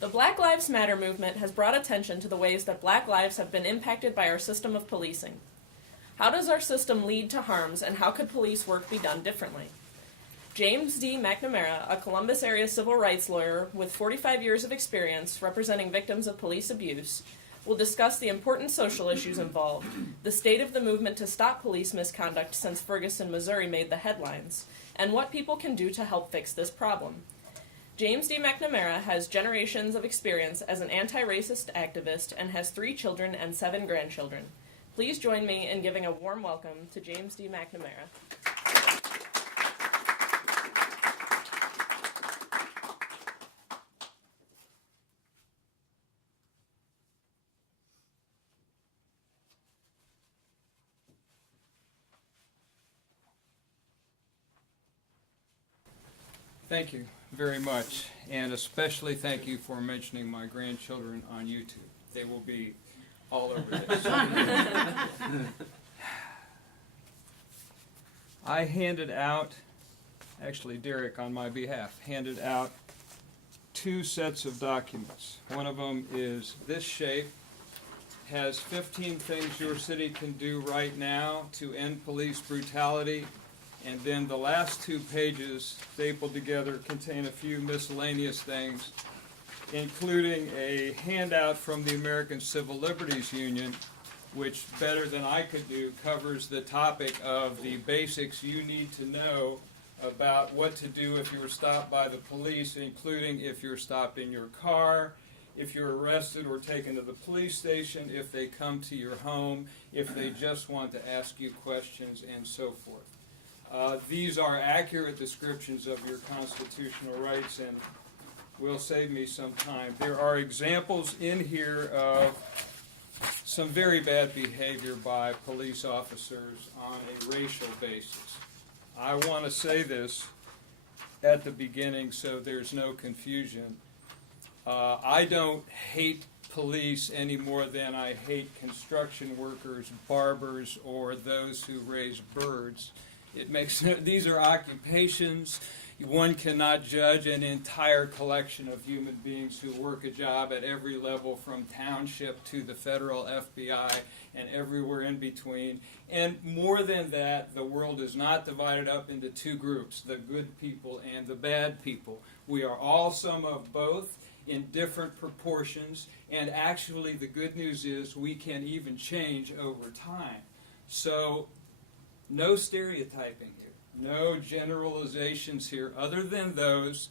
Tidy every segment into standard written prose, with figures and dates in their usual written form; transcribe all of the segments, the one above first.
The Black Lives Matter movement has brought attention to the ways that Black lives have been impacted by our system of policing. How does our system lead to harms, and how could police work be done differently? James D. McNamara, a Columbus area civil rights lawyer with 45 years of experience representing victims of police abuse, will discuss the important social issues involved, the state of the movement to stop police misconduct since Ferguson, Missouri made the headlines, and what people can do to help fix this problem. James D. McNamara has generations of experience as an anti-racist activist and has 3 children and 7 grandchildren. Please join me in giving a warm welcome to James D. McNamara. Thank you very much, and especially thank you for mentioning my grandchildren on YouTube. They will be all over this. I handed out, actually Derek on my behalf, handed out 2 sets of documents. One of them is this shape, has 15 things your city can do right now to end police brutality. And then the last 2 pages, stapled together, contain a few miscellaneous things, including a handout from the American Civil Liberties Union, which, better than I could do, covers the topic of the basics you need to know about what to do if you were stopped by the police, including if you're stopped in your car, if you're arrested or taken to the police station, if they come to your home, if they just want to ask you questions, and so forth. These are accurate descriptions of your constitutional rights and will save me some time. There are examples in here of some very bad behavior by police officers on a racial basis. I want to say this at the beginning so there's no confusion. I don't hate police any more than I hate construction workers, barbers, or those who raise birds. These are occupations. One cannot judge an entire collection of human beings who work a job at every level, from township to the federal FBI and everywhere in between. And more than that, the world is not divided up into 2 groups, the good people and the bad people. We are all some of both in different proportions, and actually the good news is we can even change over time. So, no stereotyping here, no generalizations here, other than those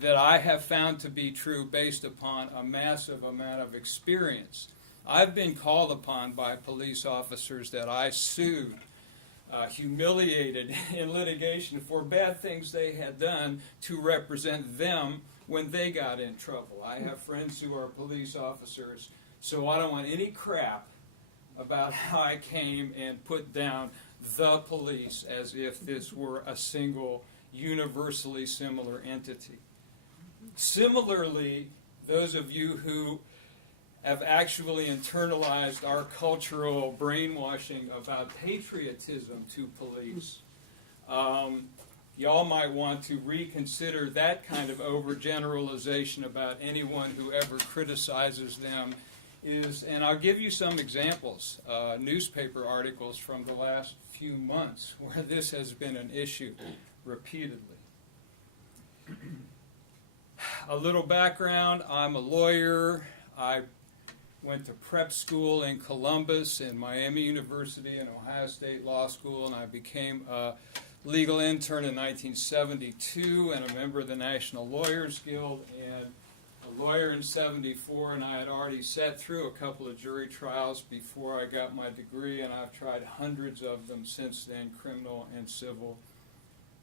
that I have found to be true based upon a massive amount of experience. I've been called upon by police officers that I sued, humiliated in litigation for bad things they had done to represent them when they got in trouble. I have friends who are police officers, so I don't want any crap about how I came and put down the police as if this were a single, universally similar entity. Similarly, those of you who have actually internalized our cultural brainwashing about patriotism to police, y'all might want to reconsider that kind of overgeneralization about anyone who ever criticizes them. And I'll give you some examples, newspaper articles from the last few months where this has been an issue repeatedly. A little background, I'm a lawyer. I went to prep school in Columbus and Miami University and Ohio State Law School, and I became a legal intern in 1972 and a member of the National Lawyers Guild and a lawyer in 74, and I had already sat through a couple of jury trials before I got my degree, and I've tried hundreds of them since then, criminal and civil.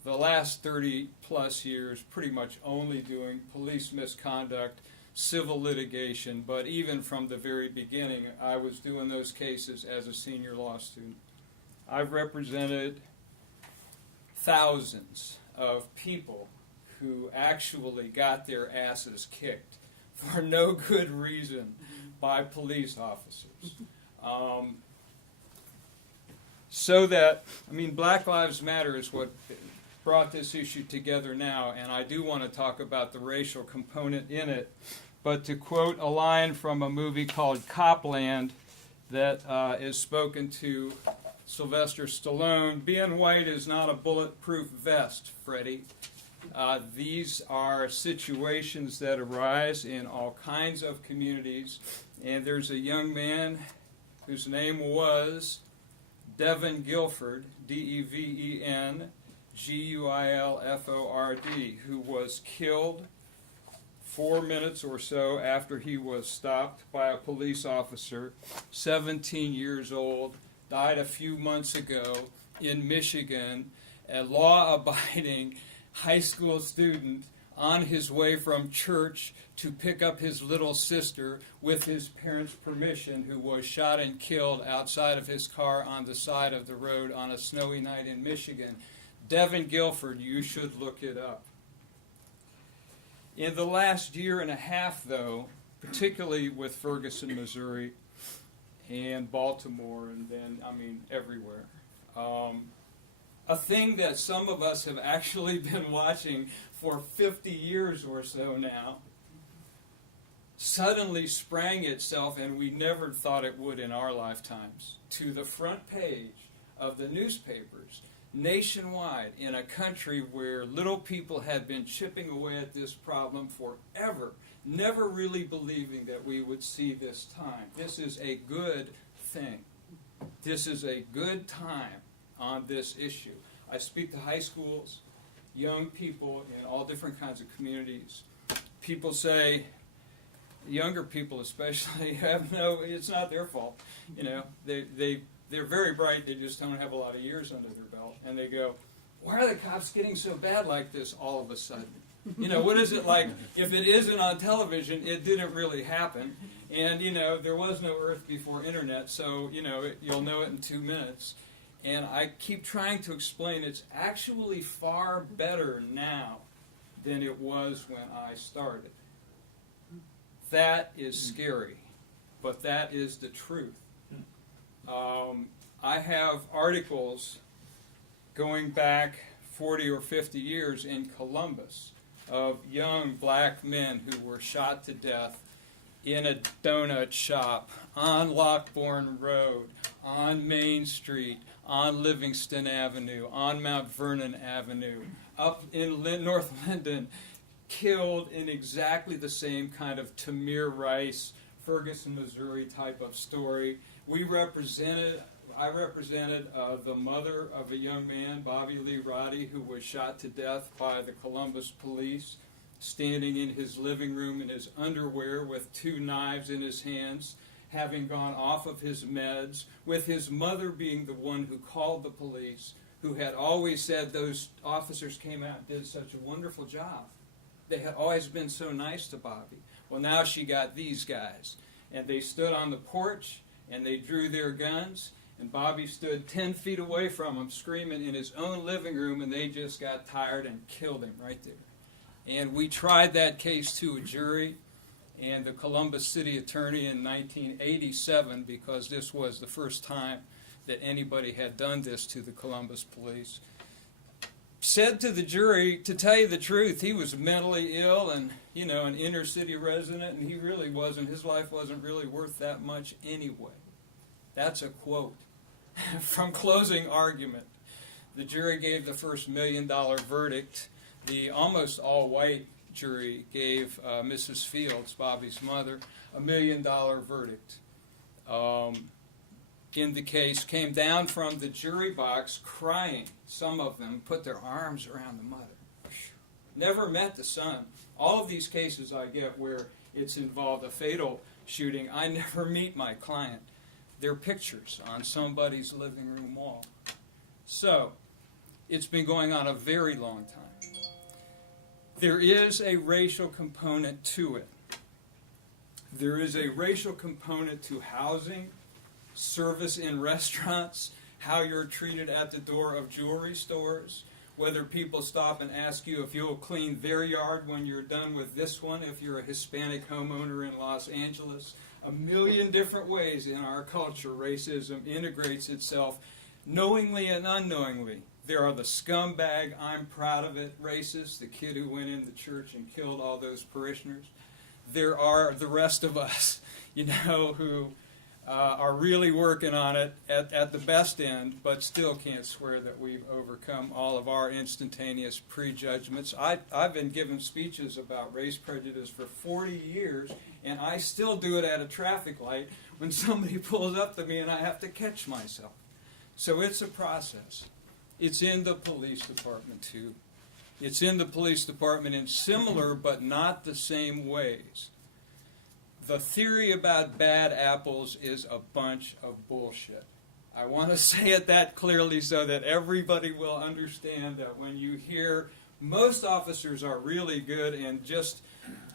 The last 30 plus years pretty much only doing police misconduct, civil litigation, but even from the very beginning I was doing those cases as a senior law student. I've represented thousands of people who actually got their asses kicked for no good reason by police officers. Black Lives Matter is what brought this issue together now, and I do want to talk about the racial component in it. but to quote a line from a movie called Copland that is spoken to Sylvester Stallone, being white is not a bulletproof vest, Freddie. These are situations that arise in all kinds of communities, and there's a young man whose name was Devin Guilford, D-E-V-E-N, G-U-I-L-F-O-R-D, who was killed 4 minutes or so after he was stopped by a police officer, 17 years old, died a few months ago in Michigan, a law-abiding high school student on his way from church to pick up his little sister with his parents' permission, who was shot and killed outside of his car on the side of the road on a snowy night in Michigan. Devin Guilford, you should look it up. In the last year and a half, though, particularly with Ferguson, Missouri, and Baltimore, and then, everywhere, a thing that some of us have actually been watching for 50 years or so now suddenly sprang itself, and we never thought it would in our lifetimes, to the front page of the newspapers nationwide in a country where little people had been chipping away at this problem forever, never really believing that we would see this time. This is a good thing. This is a good time on this issue. I speak to high schools, young people in all different kinds of communities. People say, younger people especially, it's not their fault. They're very bright, they just don't have a lot of years under their belt. And they go, why are the cops getting so bad like this all of a sudden? What is it like? If it isn't on television, it didn't really happen. And, there was no earth before internet, so, you'll know it in 2 minutes. And I keep trying to explain it's actually far better now than it was when I started. That is scary, but that is the truth. I have articles going back 40 or 50 years in Columbus of young black men who were shot to death in a donut shop, on Lockbourne Road, on Main Street, on Livingston Avenue, on Mount Vernon Avenue, up in North Linden, killed in exactly the same kind of Tamir Rice, Ferguson, Missouri type of story. I represented the mother of a young man, Bobby Lee Roddy, who was shot to death by the Columbus police, standing in his living room in his underwear with 2 knives in his hands, having gone off of his meds, with his mother being the one who called the police, who had always said those officers came out and did such a wonderful job. They had always been so nice to Bobby. Well, now she got these guys. And they stood on the porch, and they drew their guns, and Bobby stood 10 feet away from them, screaming in his own living room, and they just got tired and killed him right there. And we tried that case to a jury, and the Columbus city attorney in 1987, because this was the first time that anybody had done this to the Columbus police, said to the jury, to tell you the truth, he was mentally ill and, an inner city resident, and he really wasn't, his life wasn't really worth that much anyway. That's a quote from closing argument. The jury gave the first $1 million verdict. The almost all-white jury gave Mrs. Fields, Bobby's mother, $1 million verdict. In the case, came down from the jury box crying. Some of them put their arms around the mother. Never met the son. All of these cases I get where it's involved a fatal shooting, I never meet my client. They're pictures on somebody's living room wall. So, it's been going on a very long time. There is a racial component to it. There is a racial component to housing, service in restaurants, how you're treated at the door of jewelry stores, whether people stop and ask you if you'll clean their yard when you're done with this one, if you're a Hispanic homeowner in Los Angeles. A million different ways in our culture racism integrates itself, knowingly and unknowingly. There are the scumbag, I'm proud of it racists, the kid who went in the church and killed all those parishioners. there are the rest of us, who are really working on it at the best end, but still can't swear that we've overcome all of our instantaneous prejudgments. I've been giving speeches about race prejudice for 40 years, and I still do it at a traffic light when somebody pulls up to me and I have to catch myself. So it's a process. It's in the police department too. It's in the police department in similar but not the same ways. The theory about bad apples is a bunch of bullshit. I want to say it that clearly so that everybody will understand that when you hear most officers are really good and just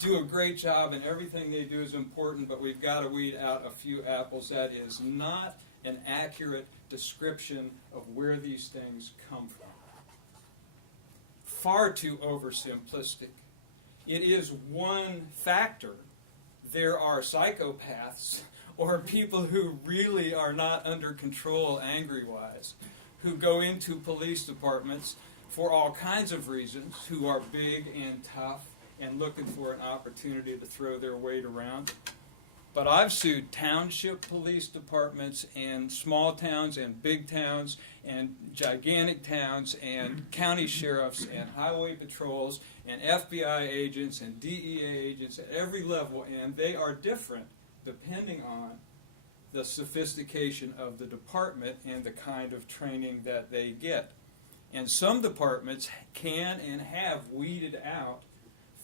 do a great job and everything they do is important, but we've got to weed out a few apples, that is not an accurate description of where these things come from. Far too oversimplistic. It is one factor. There are psychopaths or people who really are not under control angry-wise, who go into police departments for all kinds of reasons, who are big and tough and looking for an opportunity to throw their weight around. But I've sued township police departments and small towns and big towns and gigantic towns and county sheriffs and highway patrols and FBI agents and DEA agents at every level, and they are different depending on the sophistication of the department and the kind of training that they get. And some departments can and have weeded out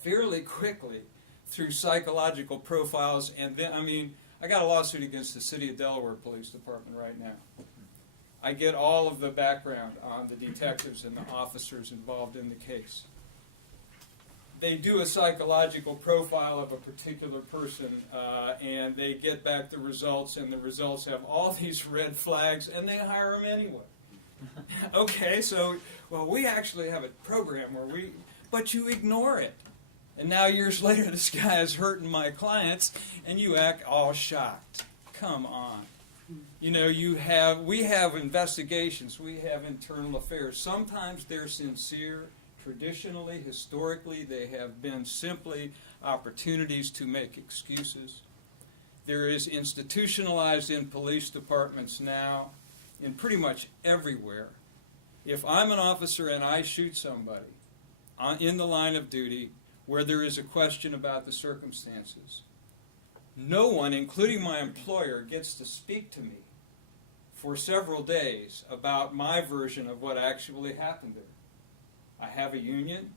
fairly quickly through psychological profiles, and then, I got a lawsuit against the City of Delaware Police Department right now. I get all of the background on the detectives and the officers involved in the case. They do a psychological profile of a particular person, and they get back the results, and the results have all these red flags, and they hire them anyway. Okay, so, we actually have a program where but you ignore it. And now years later, this guy is hurting my clients, and you act all shocked. Come on. We have investigations, we have internal affairs. Sometimes they're sincere. Traditionally, historically, they have been simply opportunities to make excuses. There is institutionalized in police departments now, in pretty much everywhere. If I'm an officer and I shoot somebody in the line of duty where there is a question about the circumstances, no one, including my employer, gets to speak to me for several days about my version of what actually happened there. I have a union.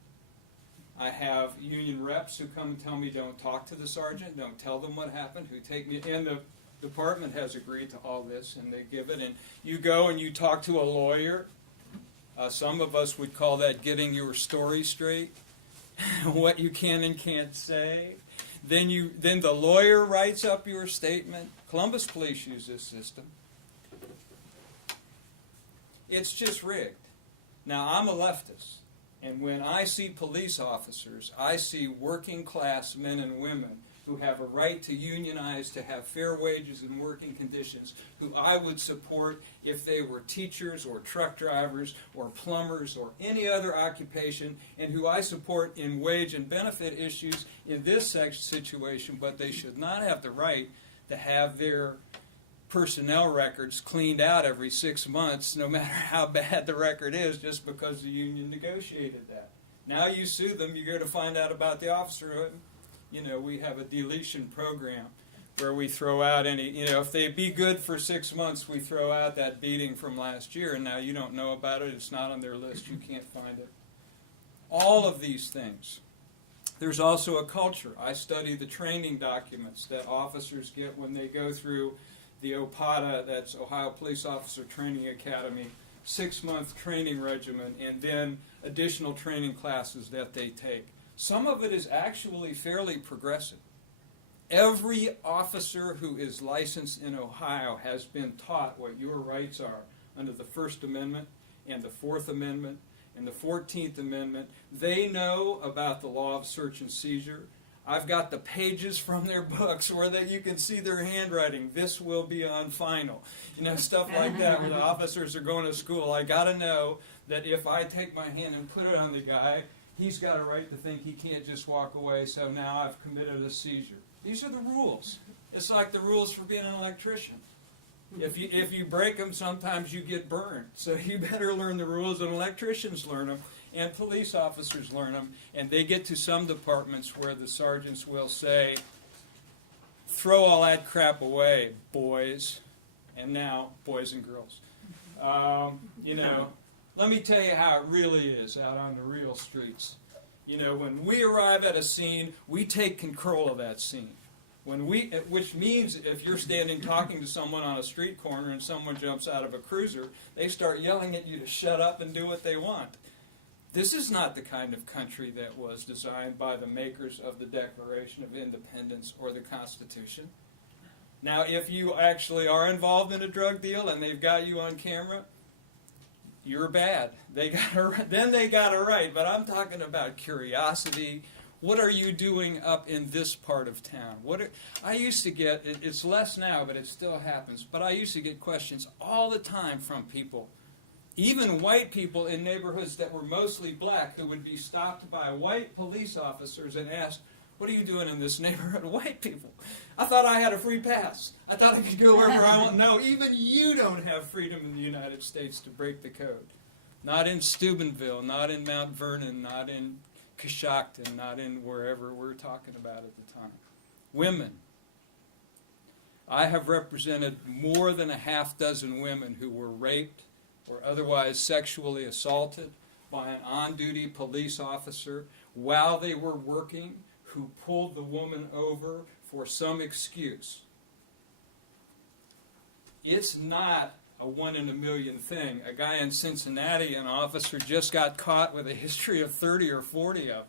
I have union reps who come and tell me, don't talk to the sergeant, don't tell them what happened, who take me, and the department has agreed to all this, and they give it, and you go and you talk to a lawyer. Some of us would call that getting your story straight, what you can and can't say. Then the lawyer writes up your statement. Columbus Police use this system. It's just rigged. Now, I'm a leftist, and when I see police officers, I see working class men and women who have a right to unionize, to have fair wages and working conditions, who I would support if they were teachers or truck drivers or plumbers or any other occupation, and who I support in wage and benefit issues in this situation, but they should not have the right to have their personnel records cleaned out every 6 months, no matter how bad the record is, just because the union negotiated that. Now you sue them, you're going to find out about the officer. We have a deletion program where we throw out any, if they be good for 6 months, we throw out that beating from last year, and now you don't know about it, it's not on their list, you can't find it. All of these things. There's also a culture. I study the training documents that officers get when they go through the OPATA, that's Ohio Police Officer Training Academy, 6-month training regimen, and then additional training classes that they take. Some of it is actually fairly progressive. Every officer who is licensed in Ohio has been taught what your rights are under the First Amendment and the Fourth Amendment and the 14th Amendment. They know about the law of search and seizure. I've got the pages from their books where you can see their handwriting. This will be on final. Stuff like that when the officers are going to school. I got to know that if I take my hand and put it on the guy, he's got a right to think he can't just walk away, so now I've committed a seizure. These are the rules. It's like the rules for being an electrician. If you break them, sometimes you get burned. So you better learn the rules, and electricians learn them, and police officers learn them, and they get to some departments where the sergeants will say, throw all that crap away, boys, and now boys and girls. Let me tell you how it really is out on the real streets. When we arrive at a scene, we take control of that scene. Which means if you're standing talking to someone on a street corner and someone jumps out of a cruiser, they start yelling at you to shut up and do what they want. This is not the kind of country that was designed by the makers of the Declaration of Independence or the Constitution. Now, if you actually are involved in a drug deal and they've got you on camera, you're bad. Then they got it right. But I'm talking about curiosity. What are you doing up in this part of town? I used to get, it's less now, but it still happens, but I used to get questions all the time from people, even white people in neighborhoods that were mostly black, who would be stopped by white police officers and asked, what are you doing in this neighborhood of white people? I thought I had a free pass. I thought I could go wherever I want. No, even you don't have freedom in the United States to break the code. Not in Steubenville, not in Mount Vernon, not in Coshocton, not in wherever we're talking about at the time. Women. I have represented more than a half dozen women who were raped or otherwise sexually assaulted by an on-duty police officer while they were working, who pulled the woman over for some excuse. It's not a 1 in a million thing. A guy in Cincinnati, an officer, just got caught with a history of 30 or 40 of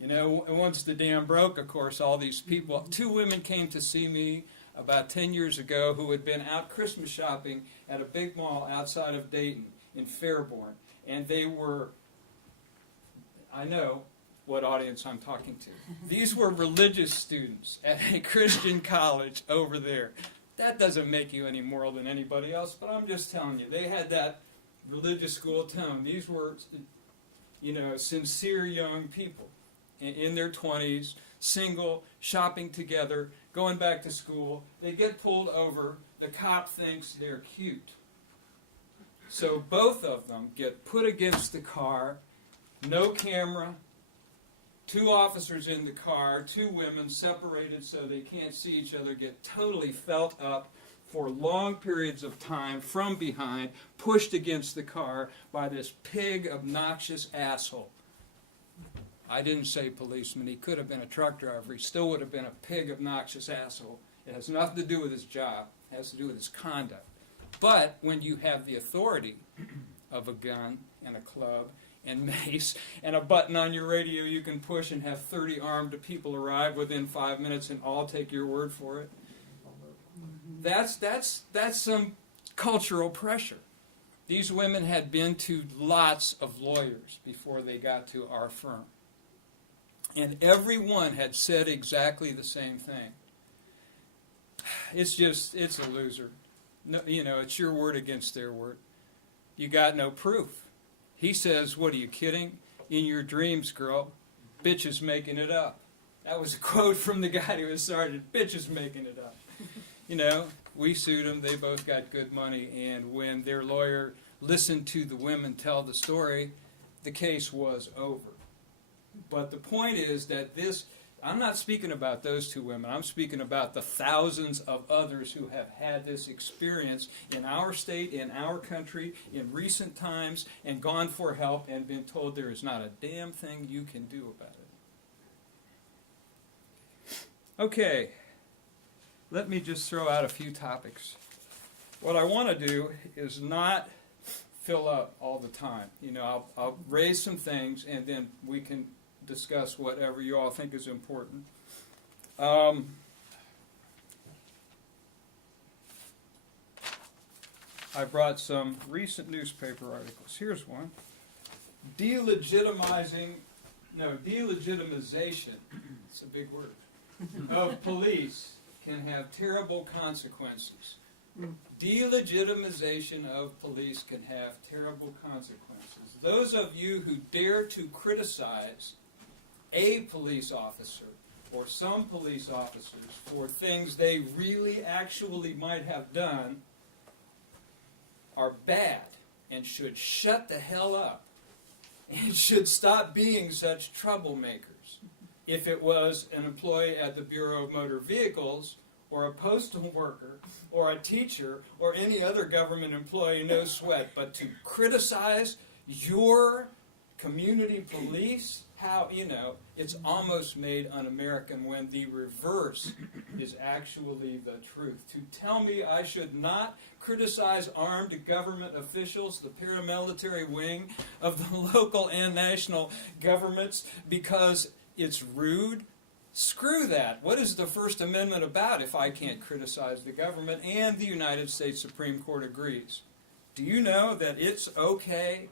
them. Once the dam broke, of course, all these people, 2 women came to see me about 10 years ago who had been out Christmas shopping at a big mall outside of Dayton in Fairborn. And they were, I know what audience I'm talking to. These were religious students at a Christian college over there. That doesn't make you any moral than anybody else, but I'm just telling you, they had that religious school tone. These were, sincere young people in their 20s, single, shopping together, going back to school. They get pulled over. The cop thinks they're cute. So both of them get put against the car, no camera, 2 officers in the car, 2 women separated so they can't see each other, get totally felt up for long periods of time from behind, pushed against the car by this pig, obnoxious asshole. I didn't say policeman. He could have been a truck driver. He still would have been a pig, obnoxious asshole. It has nothing to do with his job. It has to do with his conduct. But when you have the authority of a gun and a club and mace, and a button on your radio you can push and have 30 armed people arrive within 5 minutes and all take your word for it. That's some cultural pressure. These women had been to lots of lawyers before they got to our firm. And every one had said exactly the same thing. It's a loser. No, it's your word against their word. You got no proof. He says, what are you kidding? In your dreams, girl, bitch is making it up. That was a quote from the guy who was sergeant. Bitch is making it up. We sued them. They both got good money. And when their lawyer listened to the women tell the story, the case was over. But the point is that I'm not speaking about those 2 women. I'm speaking about the thousands of others who have had this experience in our state, in our country, in recent times, and gone for help and been told there is not a damn thing you can do about it. Okay, let me just throw out a few topics. What I want to do is not fill up all the time. I'll raise some things and then we can discuss whatever you all think is important. I brought some recent newspaper articles. Here's one. Delegitimization, it's a big word, of police can have terrible consequences. Delegitimization of police can have terrible consequences. Those of you who dare to criticize a police officer or some police officers for things they really actually might have done are bad and should shut the hell up and should stop being such troublemakers. If it was an employee at the Bureau of Motor Vehicles or a postal worker or a teacher or any other government employee, no sweat. But to criticize your community police, how, it's almost made un-American when the reverse is actually the truth. To tell me I should not criticize armed government officials, the paramilitary wing of the local and national governments, because it's rude? Screw that. What is the First Amendment about if I can't criticize the government? And the United States Supreme Court agrees. Do you know that it's okay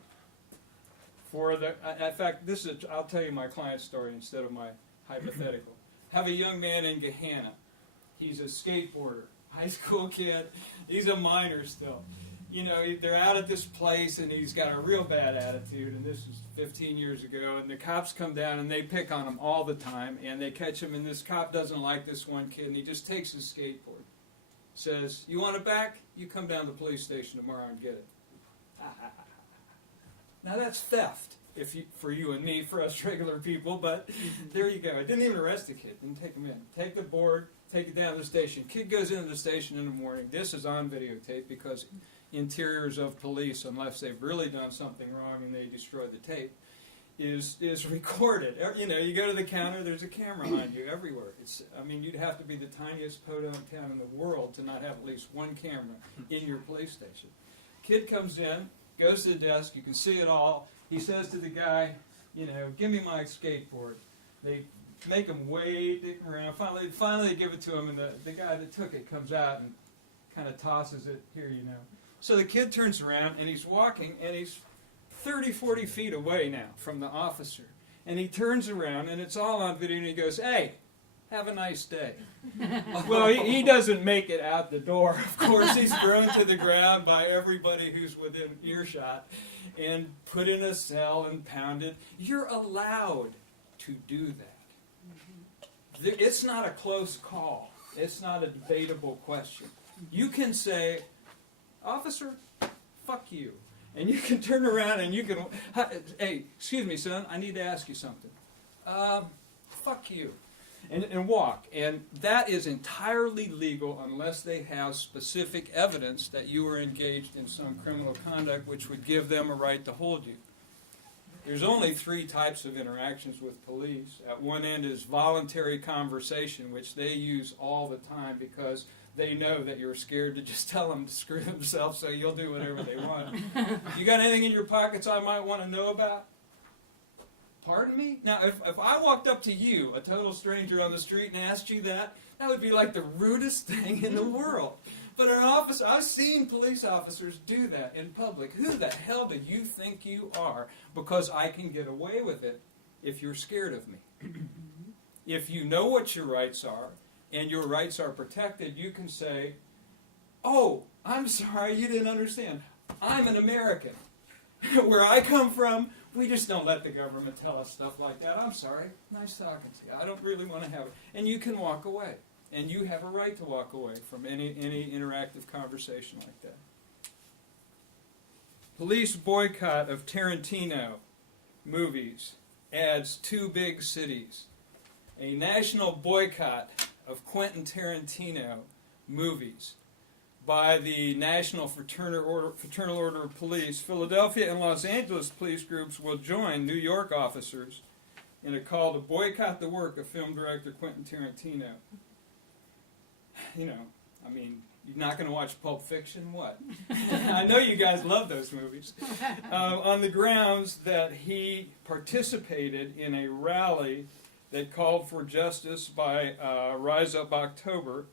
for the... In fact, I'll tell you my client's story instead of my hypothetical. Have a young man in Gehenna. He's a skateboarder, high school kid. He's a minor still. They're out at this place, and he's got a real bad attitude, and this was 15 years ago, and the cops come down, and they pick on him all the time, and they catch him, and this cop doesn't like this one kid, and he just takes his skateboard. Says, "You want it back? You come down to the police station tomorrow and get it." Now that's theft, for you and me, for us regular people, but there you go. I didn't even arrest the kid, didn't take him in. Take the board, take it down to the station. Kid goes into the station in the morning. This is on videotape because interiors of police, unless they've really done something wrong and they destroy the tape, is recorded. You go to the counter, there's a camera on you everywhere. You'd have to be the tiniest podunk town in the world to not have at least one camera in your police station. Kid comes in, goes to the desk, you can see it all. He says to the guy, "Give me my skateboard." They make him wait around. Finally they give it to him, and the guy that took it comes out and kind of tosses it, "Here, So the kid turns around, and he's walking, and he's 30, 40 feet away now from the officer. And he turns around, and it's all on video, and he goes, "Hey, have a nice day." Well, he doesn't make it out the door. Of course, he's thrown to the ground by everybody who's within earshot and put in a cell and pounded. You're allowed to do that. It's not a close call. It's not a debatable question. You can say, "Officer, fuck you." And you can turn around and you can, "Hey, excuse me, son, I need to ask you something." Fuck you. And walk. And that is entirely legal unless they have specific evidence that you were engaged in some criminal conduct which would give them a right to hold you. There's only 3 types of interactions with police. At one end is voluntary conversation, which they use all the time because they know that you're scared to just tell them to screw themselves, so you'll do whatever they want. "You got anything in your pockets I might want to know about?" Pardon me? Now, if I walked up to you, a total stranger on the street, and asked you that, that would be like the rudest thing in the world. But an officer, I've seen police officers do that in public. Who the hell do you think you are? Because I can get away with it if you're scared of me. If you know what your rights are, and your rights are protected, you can say, "Oh, I'm sorry, you didn't understand. I'm an American. Where I come from, we just don't let the government tell us stuff like that. I'm sorry. Nice talking to you. I don't really want to have it." And you can walk away. And you have a right to walk away from any interactive conversation like that. Police boycott of Tarantino movies adds 2 big cities. A national boycott of Quentin Tarantino movies by the National Fraternal Order of Police. Philadelphia and Los Angeles police groups will join New York officers in a call to boycott the work of film director Quentin Tarantino. You're not going to watch Pulp Fiction? What? I know you guys love those movies. On the grounds that he participated in a rally that called for justice by Rise Up October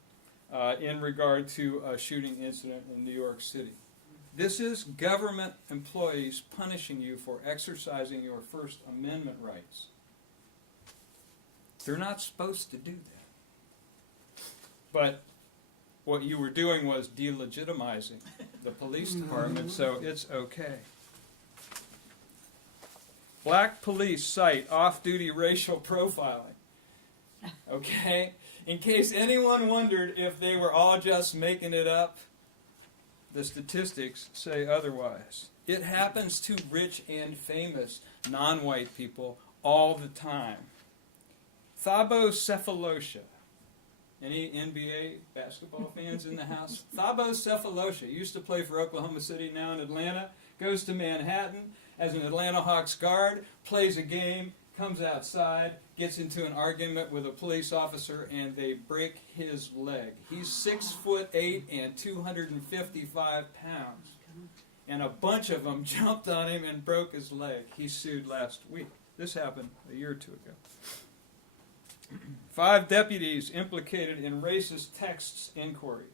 in regard to a shooting incident in New York City. This is government employees punishing you for exercising your First Amendment rights. They're not supposed to do that. But what you were doing was delegitimizing the police department, so it's okay. Black police cite off-duty racial profiling. Okay? In case anyone wondered if they were all just making it up, the statistics say otherwise. It happens to rich and famous non-white people all the time. Thabocephalosha. Any NBA basketball fans in the house? Thabocephalosha used to play for Oklahoma City, now in Atlanta, goes to Manhattan as an Atlanta Hawks guard, plays a game, comes outside, gets into an argument with a police officer, and they break his leg. He's 6'8" and 255 pounds. And a bunch of them jumped on him and broke his leg. He sued last week. This happened a year or two ago. 5 deputies implicated in racist texts inquiry.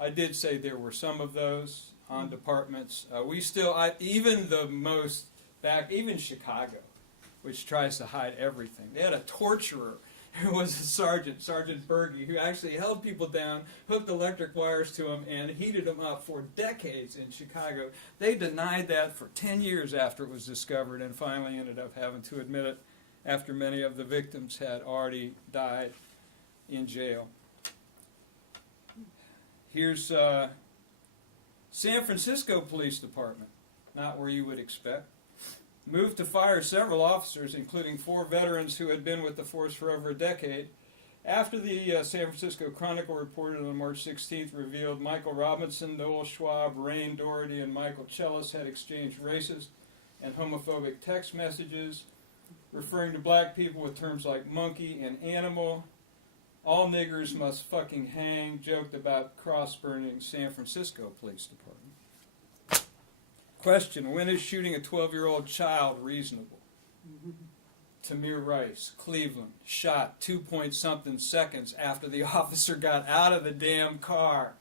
I did say there were some of those on departments. Even the most back, even Chicago, which tries to hide everything. They had a torturer who was a sergeant, Sergeant Berge, who actually held people down, hooked electric wires to them, and heated them up for decades in Chicago. They denied that for 10 years after it was discovered, and finally ended up having to admit it after many of the victims had already died in jail. Here's San Francisco Police Department, not where you would expect. Moved to fire several officers, including 4 veterans who had been with the force for over a decade, after the San Francisco Chronicle reported on March 16th revealed Michael Robinson, Noel Schwab, Rain Doherty, and Michael Chellis had exchanged racist and homophobic text messages, referring to black people with terms like monkey and animal. All niggers must fucking hang, joked about cross-burning San Francisco Police Department. Question, when is shooting a 12-year-old child reasonable? Tamir Rice, Cleveland, shot 2-point-something seconds after the officer got out of the damn car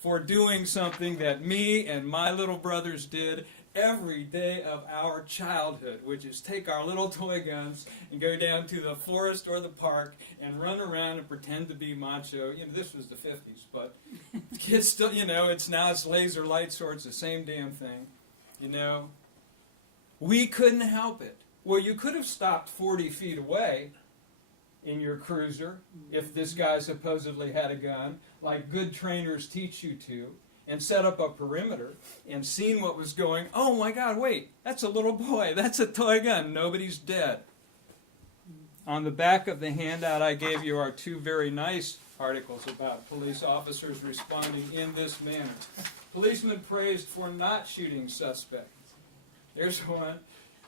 for doing something that me and my little brothers did every day of our childhood, which is take our little toy guns and go down to the forest or the park and run around and pretend to be macho. This was the 50s, but kids still, it's laser light swords, the same damn thing. We couldn't help it. Well, you could have stopped 40 feet away in your cruiser if this guy supposedly had a gun, like good trainers teach you to, and set up a perimeter and seen what was going, oh my God, wait, that's a little boy, that's a toy gun, nobody's dead. On the back of the handout I gave you are 2 very nice articles about police officers responding in this manner. Policeman praised for not shooting suspect. There's one.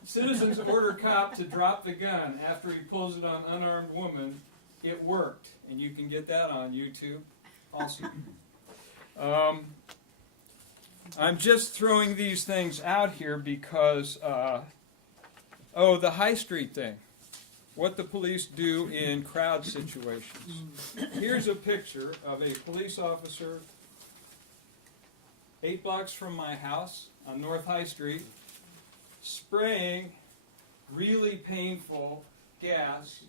Citizens order cop to drop the gun after he pulls it on unarmed woman. It worked. And you can get that on YouTube also. I'm just throwing these things out here because, the High Street thing. What the police do in crowd situations. Here's a picture of a police officer 8 blocks from my house on North High Street spraying really painful gas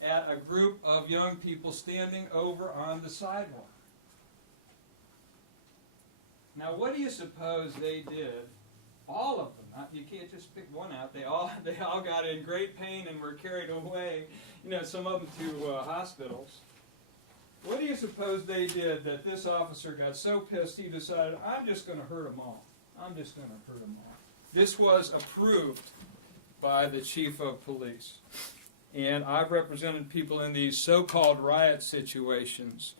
at a group of young people standing over on the sidewalk. Now, what do you suppose they did? All of them. You can't just pick one out. They all got in great pain and were carried away. Some of them to hospitals. What do you suppose they did that this officer got so pissed he decided, I'm just going to hurt them all. I'm just going to hurt them all. This was approved by the chief of police. And I've represented people in these so-called riot situations.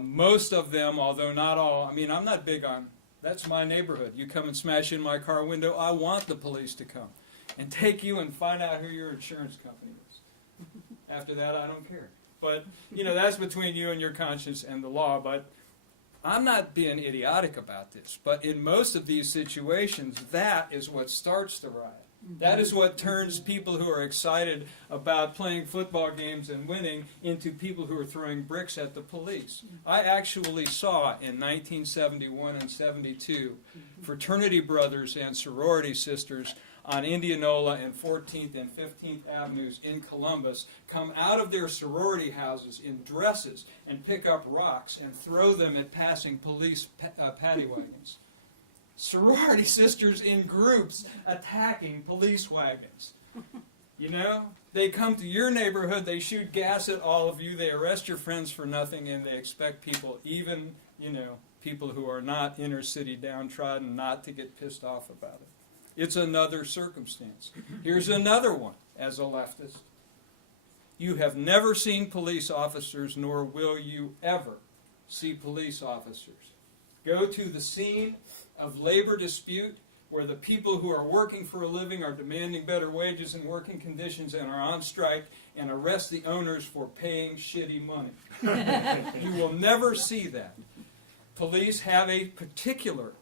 Most of them, although not all, I'm not big on, that's my neighborhood. You come and smash in my car window, I want the police to come and take you and find out who your insurance company is. After that, I don't care. But, that's between you and your conscience and the law. But I'm not being idiotic about this. But in most of these situations, that is what starts the riot. That is what turns people who are excited about playing football games and winning into people who are throwing bricks at the police. I actually saw in 1971 and 72 fraternity brothers and sorority sisters on Indianola and 14th and 15th Avenues in Columbus come out of their sorority houses in dresses and pick up rocks and throw them at passing police paddy wagons. Sorority sisters in groups attacking police wagons. You know, they come to your neighborhood, they shoot gas at all of you, they arrest your friends for nothing, and they expect people, even, people who are not inner city downtrodden, not to get pissed off about it. It's another circumstance. Here's another one, as a leftist. You have never seen police officers, nor will you ever see police officers. Go to the scene of labor dispute where the people who are working for a living are demanding better wages and working conditions and are on strike, and arrest the owners for paying shitty money. You will never see that. Police have a particular,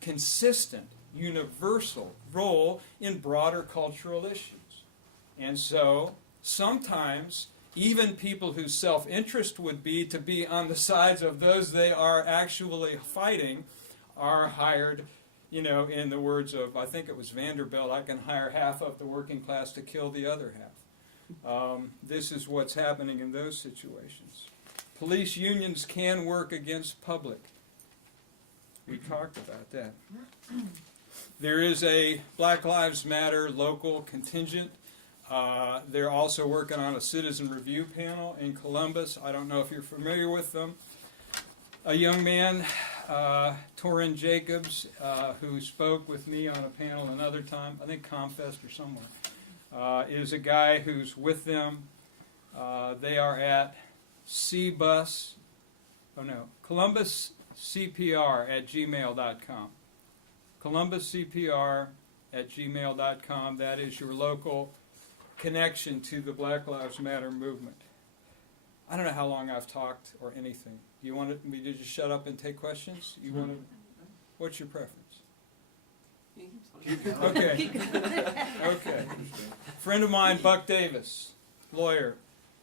consistent, universal role in broader cultural issues. And so, sometimes, even people whose self-interest would be to be on the sides of those they are actually fighting are hired, in the words of, I think it was Vanderbilt, I can hire half of the working class to kill the other half. This is what's happening in those situations. Police unions can work against public. We talked about that. There is a Black Lives Matter local contingent. They're also working on a citizen review panel in Columbus. I don't know if you're familiar with them. A young man, Torrin Jacobs, who spoke with me on a panel another time, I think Comfest or somewhere, is a guy who's with them. They are at ColumbusCPR@gmail.com. ColumbusCPR@gmail.com. That is your local connection to the Black Lives Matter movement. I don't know how long I've talked or anything. You want me to just shut up and take questions? You want to? What's your preference? Okay. Okay. Friend of mine, Buck Davis, lawyer.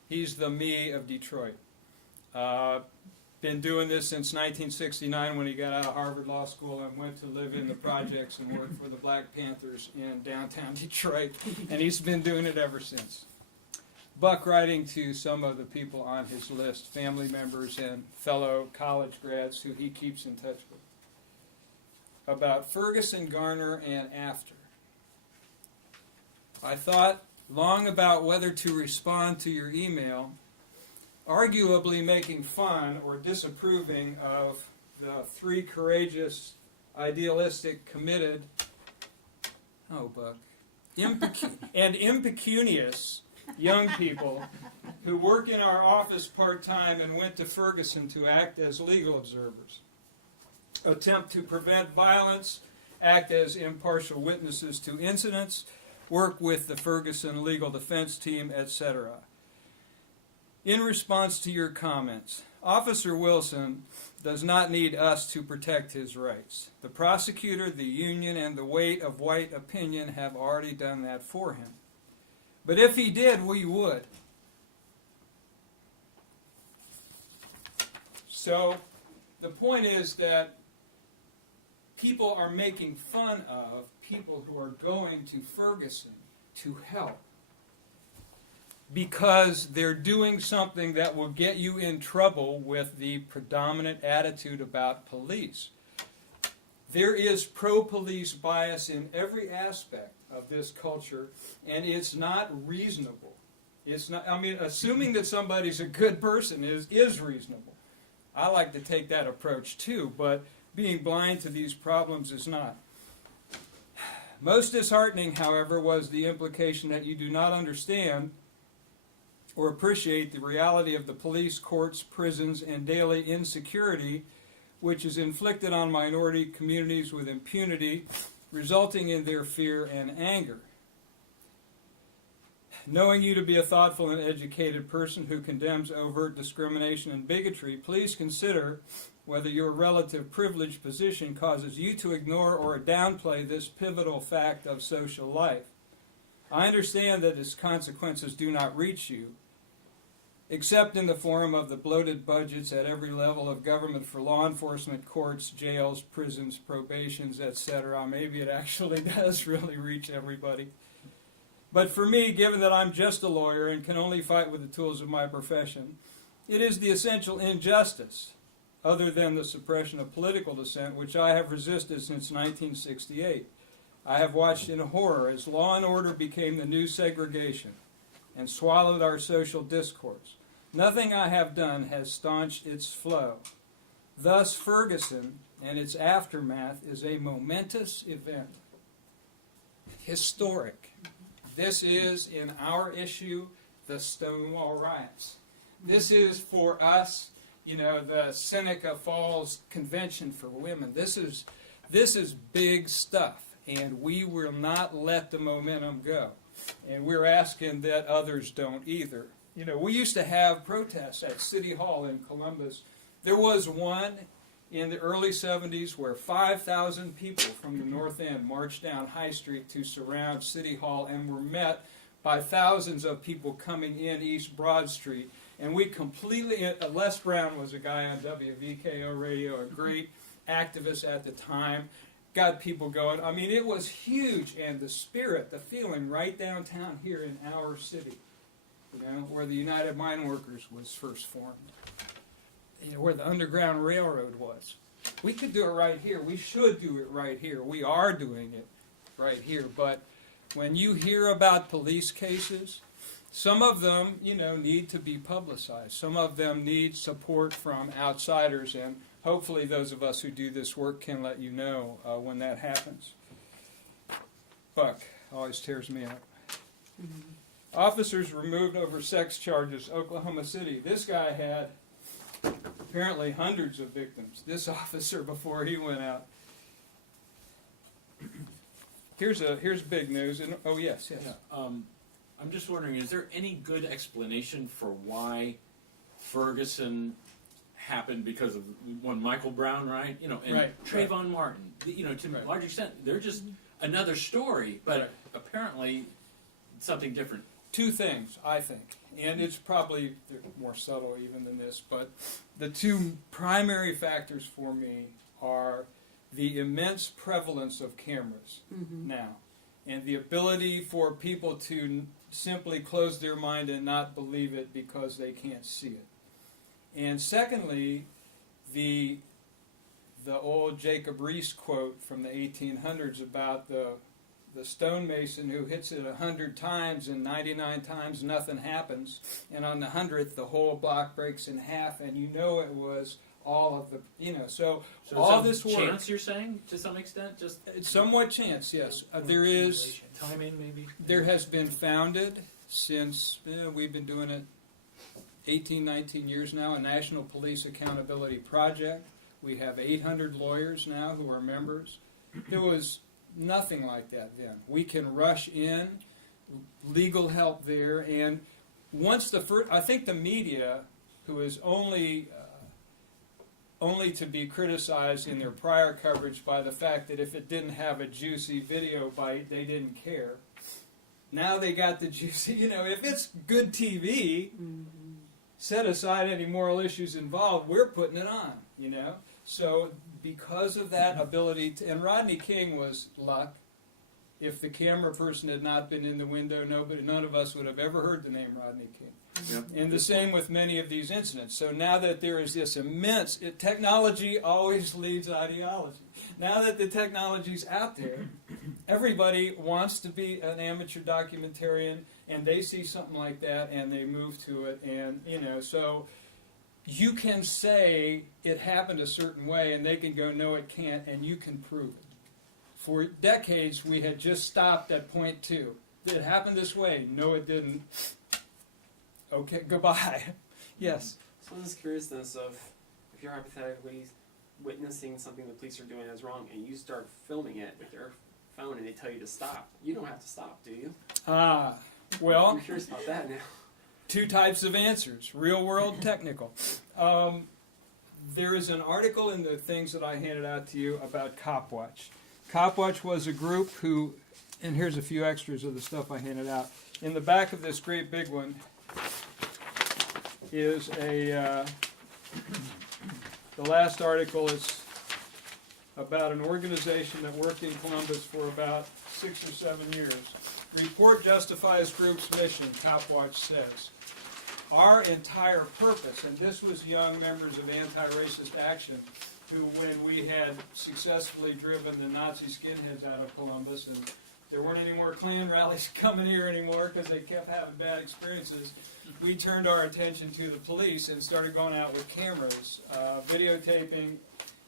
He's the me of Detroit. Been doing this since 1969 when he got out of Harvard Law School and went to live in the projects and work for the Black Panthers in downtown Detroit. And he's been doing it ever since. Buck writing to some of the people on his list, family members and fellow college grads who he keeps in touch with, about Ferguson, Garner, and after. I thought long about whether to respond to your email, arguably making fun or disapproving of the three courageous, idealistic, committed, Buck, and impecunious young people who work in our office part-time and went to Ferguson to act as legal observers, attempt to prevent violence, act as impartial witnesses to incidents, work with the Ferguson legal defense team, etc. In response to your comments, Officer Wilson does not need us to protect his rights. The prosecutor, the union, and the weight of white opinion have already done that for him. But if he did, we would. So the point is that people are making fun of people who are going to Ferguson to help because they're doing something that will get you in trouble with the predominant attitude about police. There is pro-police bias in every aspect of this culture, and it's not reasonable. It's not. Assuming that somebody's a good person is reasonable. I like to take that approach too, but being blind to these problems is not. Most disheartening, however, was the implication that you do not understand or appreciate the reality of the police, courts, prisons, and daily insecurity which is inflicted on minority communities with impunity, resulting in their fear and anger. Knowing you to be a thoughtful and educated person who condemns overt discrimination and bigotry, please consider whether your relative privileged position causes you to ignore or downplay this pivotal fact of social life. I understand that its consequences do not reach you, except in the form of the bloated budgets at every level of government for law enforcement, courts, jails, prisons, probations, etc. Maybe it actually does really reach everybody. But for me, given that I'm just a lawyer and can only fight with the tools of my profession, it is the essential injustice, other than the suppression of political dissent, which I have resisted since 1968. I have watched in horror as law and order became the new segregation and swallowed our social discourse. Nothing I have done has staunched its flow. Thus, Ferguson and its aftermath is a momentous event. Historic. This is, in our issue, the Stonewall Riots. This is, for us, the Seneca Falls Convention for Women. This is big stuff, and we will not let the momentum go. And we're asking that others don't either. We used to have protests at City Hall in Columbus. There was one in the early 70s where 5,000 people from the North End marched down High Street to surround City Hall and were met by thousands of people coming in East Broad Street. And we completely, Les Brown was a guy on WVKO radio, a great activist at the time, got people going. I mean, it was huge, and the spirit, the feeling right downtown here in our city, where the United Mine Workers was first formed, where the Underground Railroad was. We could do it right here. We should do it right here. We are doing it right here. But when you hear about police cases, some of them, need to be publicized. Some of them need support from outsiders, and hopefully those of us who do this work can let you know when that happens. Buck always tears me up. Mm-hmm. Officers removed over sex charges, Oklahoma City. This guy had apparently hundreds of victims, this officer, before he went out. Here's big news. And, oh, yes. Yeah, I'm just wondering, is there any good explanation for why Ferguson happened because of one Michael Brown, right? And right, Trayvon right. Martin, to right. a large extent, they're just another story, but right. apparently something different. Two things, I think, and it's probably more subtle even than this, but the two primary factors for me are the immense prevalence of cameras now, and the ability for people to simply close their mind and not believe it because they can't see it. And secondly, the old Jacob Riis quote from the 1800s about the stonemason who hits it 100 times and 99 times nothing happens, and on the 100th the whole block breaks in half, and it was all of the, so all this work. Chance, you're saying, to some extent? Just it's somewhat chance, yes. There is timing, maybe? There has been founded since, we've been doing it 18, 19 years now, a National Police Accountability Project. We have 800 lawyers now who are members. There was nothing like that then. We can rush in, legal help there, and once I think the media, who is only to be criticized in their prior coverage by the fact that if it didn't have a juicy video bite, they didn't care. Now they got the juicy, if it's good TV, set aside any moral issues involved, we're putting it on, So because of that ability to, and Rodney King was luck. If the camera person had not been in the window, none of us would have ever heard the name Rodney King. Yep. And the same with many of these incidents. So now that there is this immense, technology always leads ideology. Now that the technology's out there, everybody wants to be an amateur documentarian, and they see something like that and they move to it, and so you can say it happened a certain way and they can go, no it can't, and you can prove it. For decades we had just stopped at point 2. Did it happen this way? No it didn't. Okay, goodbye. Yes? So this curiousness of, if you're hypothetically witnessing something the police are doing that's wrong and you start filming it with your phone and they tell you to stop, you don't have to stop, do you? Well, I'm curious about that now. Two types of answers, real world, technical. There is an article in the things that I handed out to you about Copwatch. Copwatch was a group who, and here's a few extras of the stuff I handed out. In the back of this great big one is the last article is about an organization that worked in Columbus for about 6 or 7 years. Report justifies group's mission, Copwatch says. Our entire purpose, and this was young members of Anti-Racist Action, who, when we had successfully driven the Nazi skinheads out of Columbus, and there weren't any more Klan rallies coming here anymore because they kept having bad experiences, we turned our attention to the police and started going out with cameras, videotaping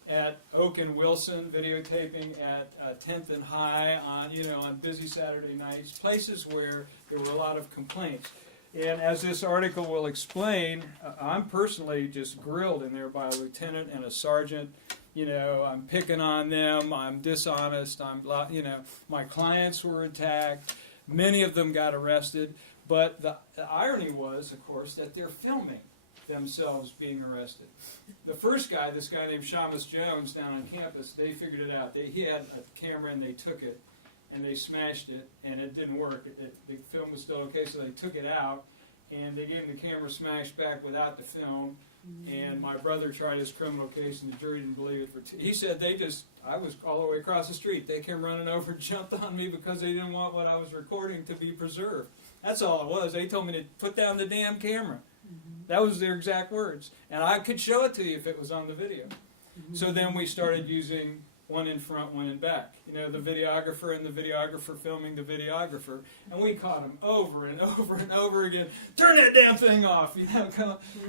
at Oak and Wilson, videotaping at 10th and High on busy Saturday nights, places where there were a lot of complaints. And as this article will explain, I'm personally just grilled in there by a lieutenant and a sergeant. I'm picking on them, I'm dishonest, my clients were attacked, many of them got arrested, but the irony was, of course, that they're filming themselves being arrested. The first guy, this guy named Shamus Jones down on campus, they figured it out. He had a camera and they took it and they smashed it and it didn't work. The film was still okay, so they took it out and they gave him the camera smashed back without the film. And my brother tried his criminal case and the jury didn't believe it he said I was all the way across the street. They came running over and jumped on me because they didn't want what I was recording to be preserved. That's all it was. They told me to put down the damn camera. That was their exact words. And I could show it to you if it was on the video. So then we started using one in front, one in back. The videographer and the videographer filming the videographer. And we caught them over and over and over again. Turn that damn thing off!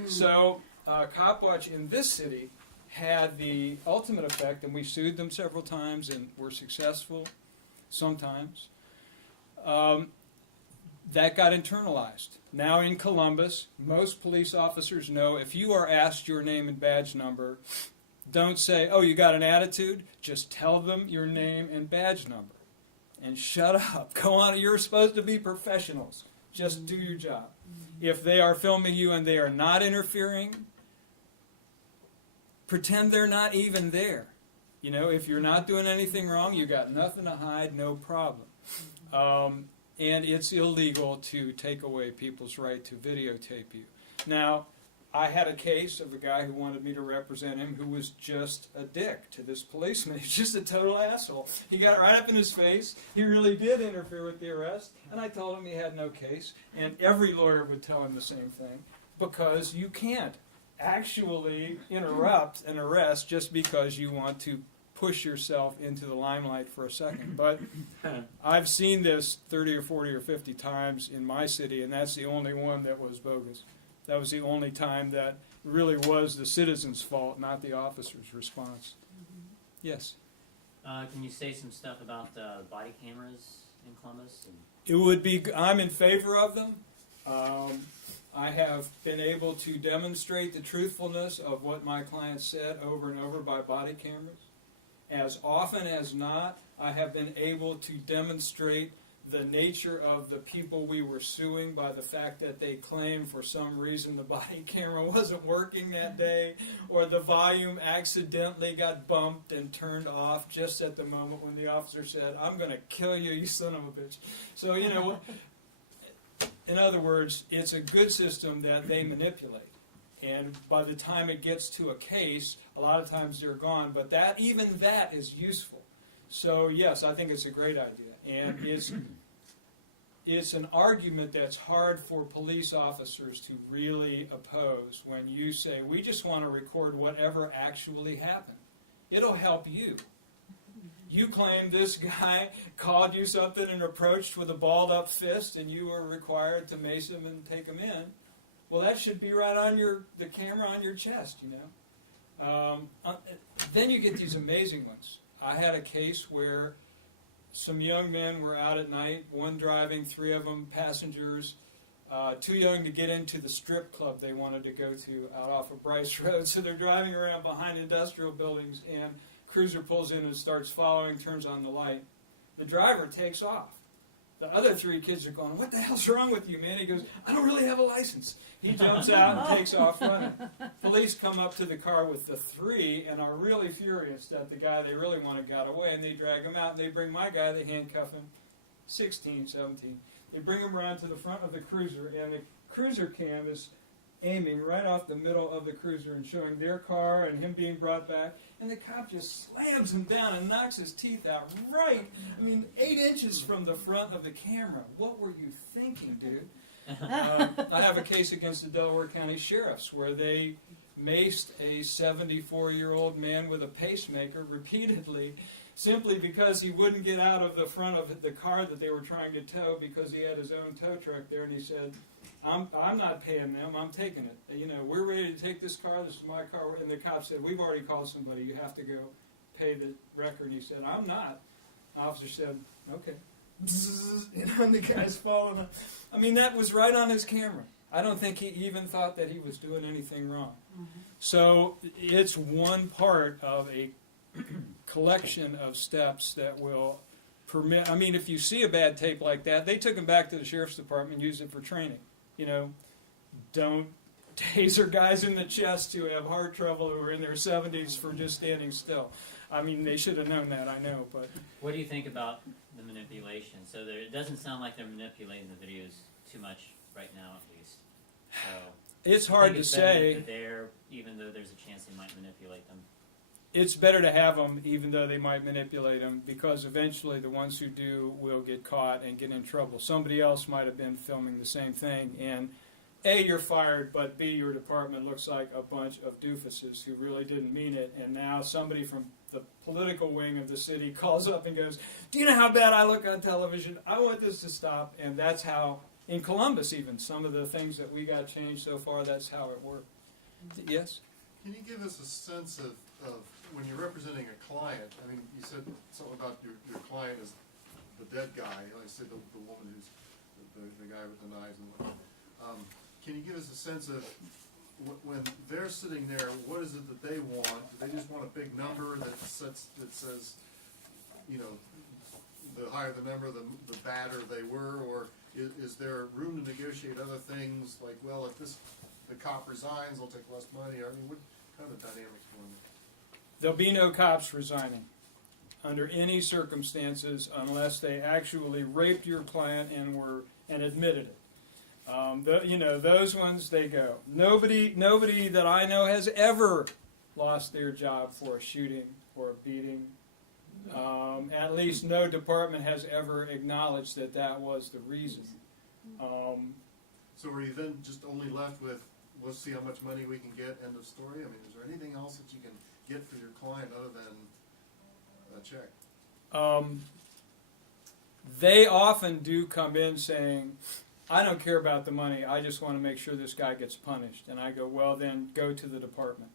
So Copwatch in this city had the ultimate effect, and we sued them several times and were successful sometimes. That got internalized. Now in Columbus, most police officers know if you are asked your name and badge number, don't say, oh, you got an attitude. Just tell them your name and badge number. And shut up. Go on. You're supposed to be professionals. Just do your job. If they are filming you and they are not interfering, pretend they're not even there. If you're not doing anything wrong, you got nothing to hide, no problem. And it's illegal to take away people's right to videotape you. Now, I had a case of a guy who wanted me to represent him who was just a dick to this policeman. He's just a total asshole. He got right up in his face. He really did interfere with the arrest. And I told him he had no case. And every lawyer would tell him the same thing. Because you can't actually interrupt an arrest just because you want to push yourself into the limelight for a second. But I've seen this 30 or 40 or 50 times in my city, and that's the only one that was bogus. That was the only time that really was the citizen's fault, not the officer's response. Yes? Can you say some stuff about body cameras in Columbus? It would be, I'm in favor of them. I have been able to demonstrate the truthfulness of what my clients said over and over by body cameras. As often as not, I have been able to demonstrate the nature of the people we were suing by the fact that they claimed for some reason the body camera wasn't working that day, or the volume accidentally got bumped and turned off just at the moment when the officer said, I'm going to kill you, you son of a bitch. So, in other words, it's a good system that they manipulate. And by the time it gets to a case, a lot of times they're gone. But even that is useful. So yes, I think it's a great idea. And it's an argument that's hard for police officers to really oppose when you say, we just want to record whatever actually happened. It'll help you. You claim this guy called you something and approached with a balled up fist and you were required to mace him and take him in. Well, that should be right on the camera on your chest, Then you get these amazing ones. I had a case where some young men were out at night, one driving, 3 of them passengers, too young to get into the strip club they wanted to go to out off of Bryce Road. So they're driving around behind industrial buildings, and cruiser pulls in and starts following, turns on the light. The driver takes off. The other 3 kids are going, what the hell's wrong with you, man? He goes, I don't really have a license. He jumps out and takes off running. Police come up to the car with the 3 and are really furious that the guy they really wanted got away, and they drag him out, and they bring my guy, they handcuff him, 16, 17. They bring him around to the front of the cruiser, and the cruiser cam is aiming right off the middle of the cruiser and showing their car and him being brought back, and the cop just slams him down and knocks his teeth out right, 8 inches from the front of the camera. What were you thinking, dude? I have a case against the Delaware County Sheriffs where they maced a 74-year-old man with a pacemaker repeatedly simply because he wouldn't get out of the front of the car that they were trying to tow because he had his own tow truck there, and he said, I'm not paying them, I'm taking it. We're ready to take this car, this is my car. And the cop said, we've already called somebody, you have to go pay the wrecker. And he said, I'm not. The officer said, okay. And the guy's falling up. That was right on his camera. I don't think he even thought that he was doing anything wrong. So it's one part of a collection of steps that will permit. If you see a bad tape like that, they took him back to the sheriff's department and used it for training. Don't taser guys in the chest who have heart trouble who are in their 70s for just standing still. They should have known that, I know. But what do you think about the manipulation? So it doesn't sound like they're manipulating the videos too much right now, at least. So it's hard to say. That they're, even though there's a chance they might manipulate them. It's better to have them, even though they might manipulate them, because eventually the ones who do will get caught and get in trouble. Somebody else might have been filming the same thing, and A, you're fired, but B, your department looks like a bunch of doofuses who really didn't mean it, and now somebody from the political wing of the city calls up and goes, do you know how bad I look on television? I want this to stop. And that's how, in Columbus even, some of the things that we got changed so far, that's how it worked. Yes? Can you give us a sense of when you're representing a client? You said something about your client is the dead guy. Like I said, the woman who's the guy with the knives and whatnot. Can you give us a sense of when they're sitting there, what is it that they want? Do they just want a big number that says, the higher the number, the badder they were, or is there room to negotiate other things like, well, if the cop resigns, they'll take less money? What kind of dynamics going on? There'll be no cops resigning under any circumstances unless they actually raped your client and admitted it. Those ones, they go. Nobody that I know has ever lost their job for a shooting or a beating. At least no department has ever acknowledged that was the reason. So are you then just only left with, let's see how much money we can get, end of story? Is there anything else that you can get for your client other than a check? They often do come in saying, I don't care about the money, I just want to make sure this guy gets punished. And I go, well, then go to the department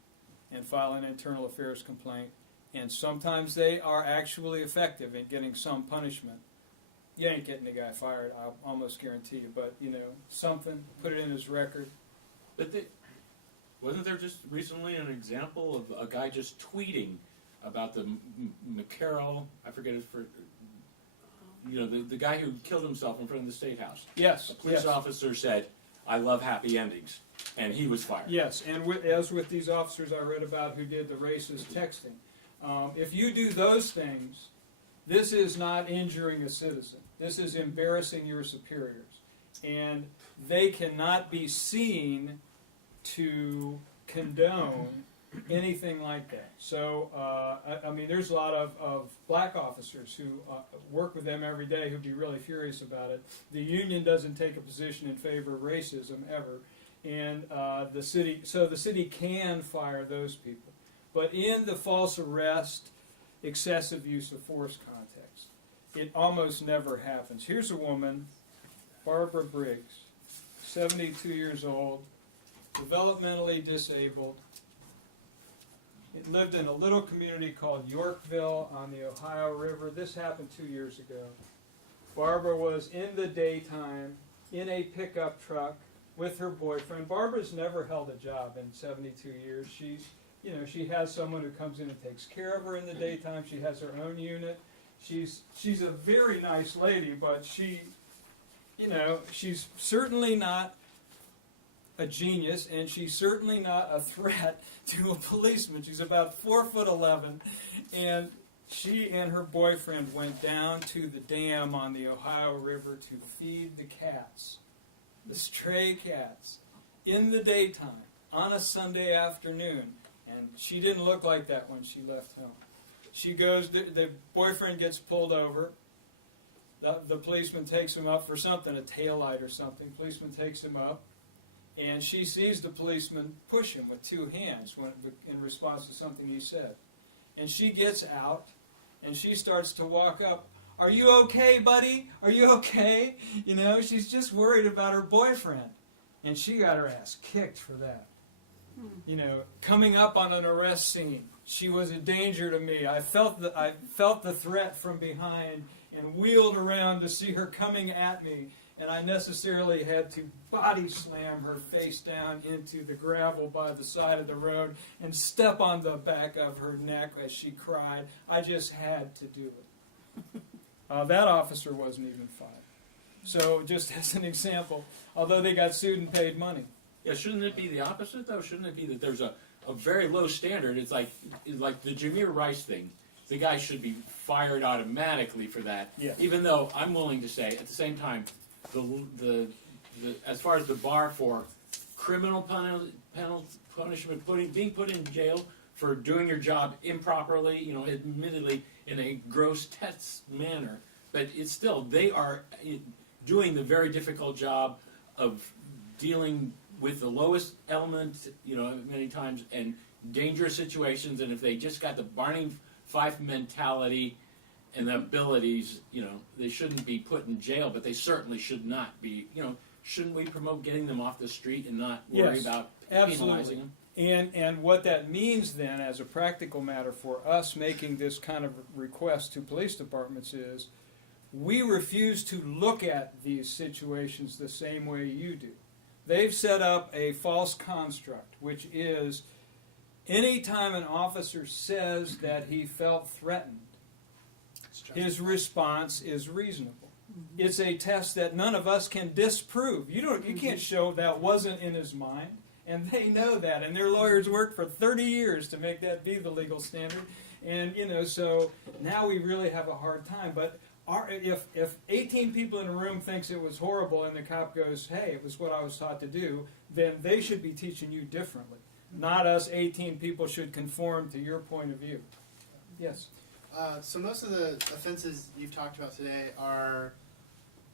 and file an internal affairs complaint. And sometimes they are actually effective in getting some punishment. You ain't getting the guy fired, I'll almost guarantee you, but, something, put it in his record. But wasn't there just recently an example of a guy just tweeting about the McNamara, I forget his first, the guy who killed himself in front of the State House? Yes. A police officer said, I love happy endings, and he was fired. Yes, and as with these officers I read about who did the racist texting, if you do those things, this is not injuring a citizen. This is embarrassing your superiors. And they cannot be seen to condone anything like that. So, there's a lot of black officers who work with them every day who'd be really furious about it. The union doesn't take a position in favor of racism ever. And the city can fire those people. But in the false arrest, excessive use of force context, it almost never happens. Here's a woman, Barbara Briggs, 72 years old, developmentally disabled. It lived in a little community called Yorkville on the Ohio River. This happened 2 years ago. Barbara was in the daytime in a pickup truck with her boyfriend. Barbara's never held a job in 72 years. She has someone who comes in and takes care of her in the daytime. She has her own unit. She's a very nice lady, but she's certainly not a genius, and she's certainly not a threat to a policeman. She's about 4'11", and she and her boyfriend went down to the dam on the Ohio River to feed the cats, the stray cats. in the daytime, on a Sunday afternoon, and she didn't look like that when she left home. She goes, the boyfriend gets pulled over. The policeman takes him up for something, a taillight or something. Policeman takes him up, and she sees the policeman push him with 2 hands in response to something he said. And she gets out, and she starts to walk up. Are you okay, buddy? Are you okay? You know, she's just worried about her boyfriend. And she got her ass kicked for that. You know, coming up on an arrest scene, she was a danger to me. I felt the threat from behind and wheeled around to see her coming at me, and I necessarily had to body slam her face down into the gravel by the side of the road and step on the back of her neck as she cried. I just had to do it. That officer wasn't even fired. So just as an example, although they got sued and paid money. Yeah, shouldn't it be the opposite though? Shouldn't it be that there's a very low standard? It's like the Jameer Rice thing. The guy should be fired automatically for that. Yeah. Even though I'm willing to say, at the same time, the as far as the bar for criminal punishment, being put in jail for doing your job improperly, you know, admittedly in a gross test manner, but it's still, they are doing the very difficult job of dealing with the lowest element, you know, many times, and dangerous situations, and if they just got the Barney Fife mentality and the abilities, you know, they shouldn't be put in jail, but they certainly should not be, you know, shouldn't we promote getting them off the street and not worry about penalizing them? And what that means then, as a practical matter for us making this kind of request to police departments is, we refuse to look at these situations the same way you do. They've set up a false construct, which is any time an officer says that he felt threatened, his response is reasonable. It's a test that none of us can disprove. You can't show that wasn't in his mind, and they know that, and their lawyers worked for 30 years to make that be the legal standard. And you know, so now we really have a hard time. But if 18 people in a room thinks it was horrible, and the cop goes, "Hey, it was what I was taught to do," then they should be teaching you differently. Not us 18 people should conform to your point of view. Yes. So most of the offenses you've talked about today are,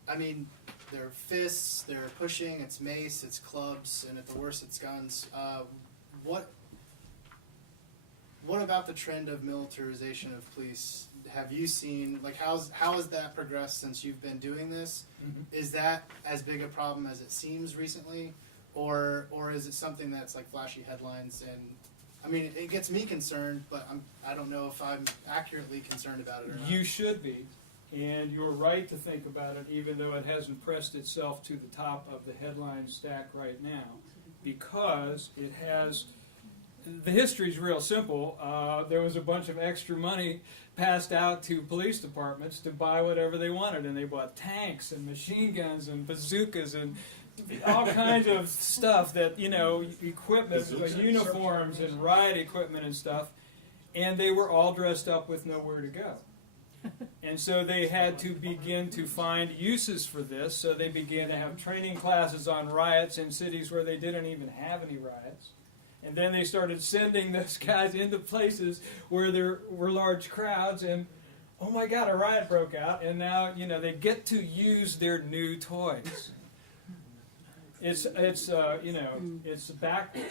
I mean, they're fists, they're pushing, it's mace, it's clubs, and at the worst it's guns. What about the trend of militarization of police? Have you seen, like, how has that progressed since you've been doing this? Mm-hmm. Is that as big a problem as it seems recently? Or is it something that's like flashy headlines? And I mean, it gets me concerned, but I don't know if I'm accurately concerned about it or not. You should be, and you're right to think about it, even though it hasn't pressed itself to the top of the headline stack right now, because it has. The history's real simple. There was a bunch of extra money passed out to police departments to buy whatever they wanted, and they bought tanks and machine guns and bazookas and all kinds of stuff that, you know, equipment, uniforms and riot equipment and stuff, and they were all dressed up with nowhere to go. And so they had to begin to find uses for this, so they began to have training classes on riots in cities where they didn't even have any riots. And then they started sending those guys into places where there were large crowds, and oh my God, a riot broke out, and now, you know, they get to use their new toys. It's backward.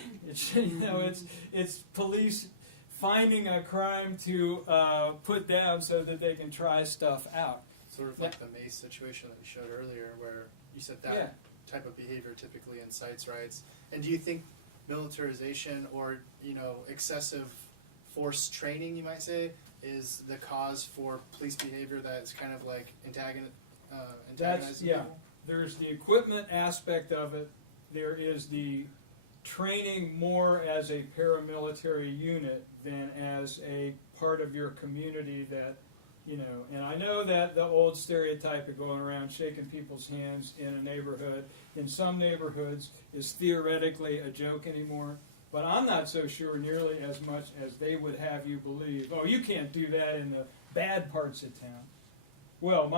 It's police finding a crime to put down so that they can try stuff out. Sort of like the mace situation that you showed earlier, where you said that type of behavior typically incites riots. And do you think militarization or, you know, excessive force training, you might say, is the cause for police behavior that is kind of like antagonizing people? There's the equipment aspect of it. There is the training more as a paramilitary unit than as a part of your community that, you know, and I know that the old stereotype of going around shaking people's hands in a neighborhood, in some neighborhoods, is theoretically a joke anymore, but I'm not so sure nearly as much as they would have you believe, oh, you can't do that in the bad parts of town. Well,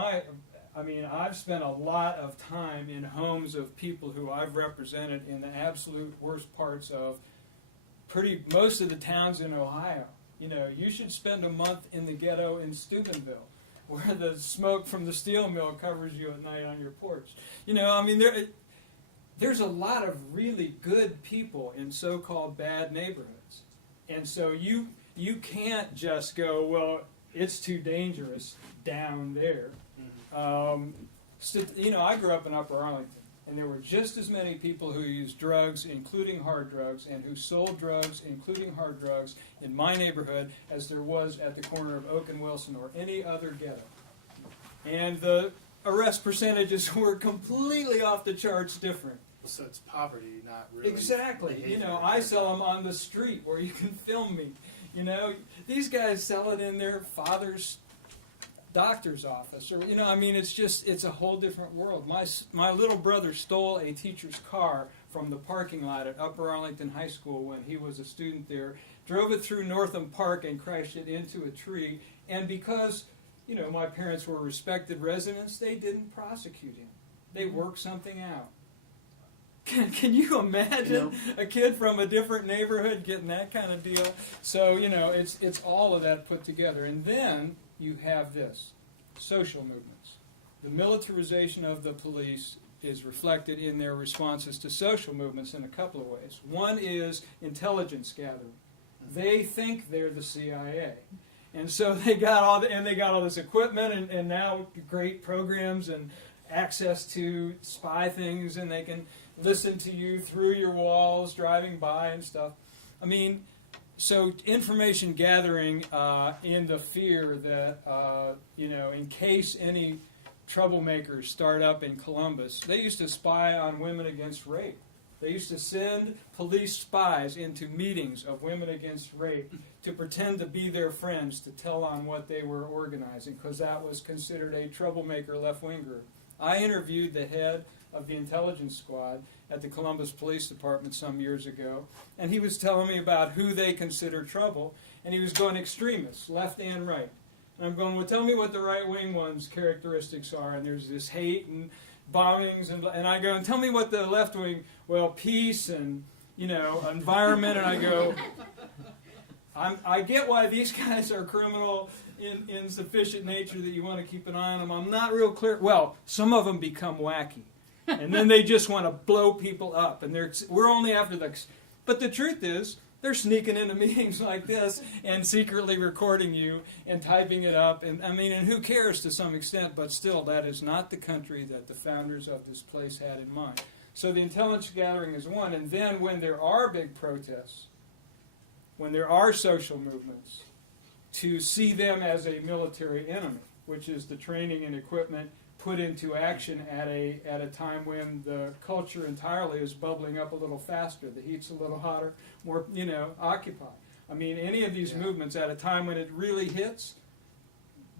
I mean, I've spent a lot of time in homes of people who I've represented in the absolute worst parts of most of the towns in Ohio. You know, you should spend a month in the ghetto in Steubenville, where the smoke from the steel mill covers you at night on your porch. You know, I mean, there's a lot of really good people in so-called bad neighborhoods. And so you can't just go, well, it's too dangerous down there. You know, I grew up in Upper Arlington, and there were just as many people who used drugs, including hard drugs, and who sold drugs, including hard drugs, in my neighborhood as there was at the corner of Oak and Wilson or any other ghetto. And the arrest percentages were completely off the charts different. So it's poverty, not really. Exactly. behavior. You know, I sell them on the street where you can film me. You know, these guys sell it in their father's doctor's office, or you know, I mean, it's a whole different world. My little brother stole a teacher's car from the parking lot at Upper Arlington High School when he was a student there, drove it through Northam Park and crashed it into a tree, and because, you know, my parents were respected residents, they didn't prosecute him. They worked something out. Can you imagine a kid from a different neighborhood getting that kind of deal? So, you know, it's all of that put together. And then you have this, social movements. The militarization of the police is reflected in their responses to social movements in a couple of ways. One is intelligence gathering. They think they're the CIA. And so they got all this equipment and now great programs and access to spy things, and they can listen to you through your walls driving by and stuff. I mean, so information gathering in the fear that, you know, in case any troublemakers start up in Columbus, they used to spy on women against rape. They used to send police spies into meetings of women against rape to pretend to be their friends to tell on what they were organizing, because that was considered a troublemaker left-wing group. I interviewed the head of the intelligence squad at the Columbus Police Department some years ago, and he was telling me about who they consider trouble, and he was going extremists, left and right. And I'm going, well, tell me what the right-wing ones' characteristics are, and there's this hate and bombings, and I go, and tell me what the left-wing, well, peace and, you know, environment, and I go, I get why these guys are criminal in sufficient nature that you want to keep an eye on them. I'm not real clear. Well, some of them become wacky. And then they just want to blow people up. And we're only after the... But the truth is, they're sneaking into meetings like this and secretly recording you and typing it up. And I mean, and who cares to some extent, but still, that is not the country that the founders of this place had in mind. So the intelligence gathering is one. And then when there are big protests, when there are social movements, to see them as a military enemy, which is the training and equipment put into action at a time when the culture entirely is bubbling up a little faster, the heat's a little hotter, more, you know, occupied. I mean, any of these movements at a time when it really hits,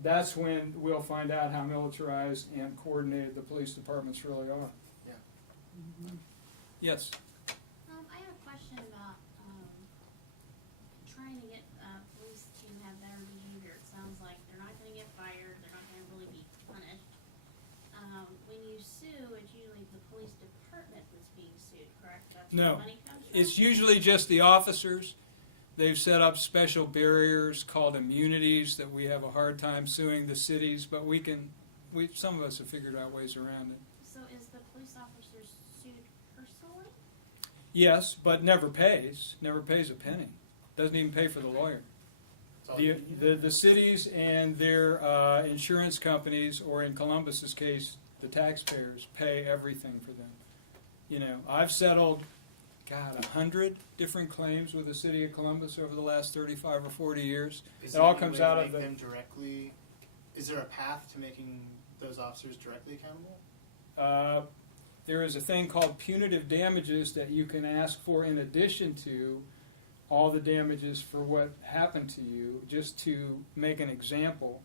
that's when we'll find out how militarized and coordinated the police departments really are. Yeah. Mm-hmm. Yes. I have a question about trying to get police to have better behavior. It sounds like they're not going to get fired. They're not going to really be punished. When you sue, it's usually the police department that's being sued, correct? That's where No. the money comes from? It's usually just the officers. They've set up special barriers called immunities that we have a hard time suing the cities, but some of us have figured out ways around it. So is the police officer sued personally? Yes, but never pays a penny. Doesn't even pay for the lawyer. The cities and their insurance companies, or in Columbus's case, the taxpayers, pay everything for them. You know, I've settled, 100 different claims with the city of Columbus over the last 35 or 40 years. Is It there all any comes way out to of make the... them directly? Is there a path to making those officers directly accountable? There is a thing called punitive damages that you can ask for in addition to all the damages for what happened to you, just to make an example.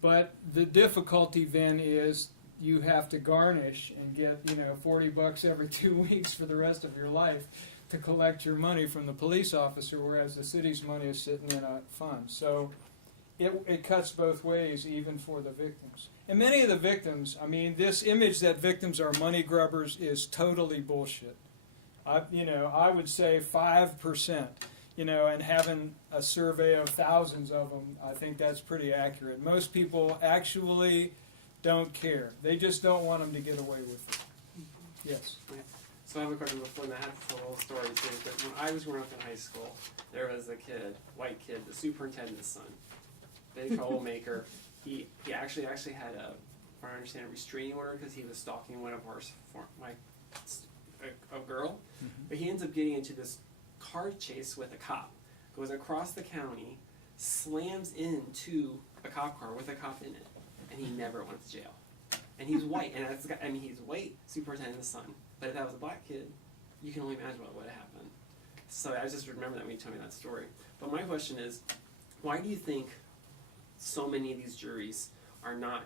But the difficulty then is you have to garnish and get, $40 every 2 weeks for the rest of your life to collect your money from the police officer, whereas the city's money is sitting in a fund. So it cuts both ways, even for the victims. And many of the victims, I mean, this image that victims are money grubbers is totally bullshit. I would say 5%, and having a survey of thousands of them, I think that's pretty accurate. Most people actually don't care. They just don't want them to get away with it. Yes. So I have a question before that. I have a little story too. But when I was growing up in high school, there was a kid, white kid, the superintendent's son, big troublemaker. He actually had if I understand, a restraining order because he was stalking one of a girl. But he ends up getting into this car chase with a cop, goes across the county, slams into a cop car with a cop in it, and he never went to jail. And he's white, and he's white, superintendent's son. But if that was a black kid, you can only imagine what would have happened. So I just remember that when you told me that story. But my question is, why do you think so many of these juries are not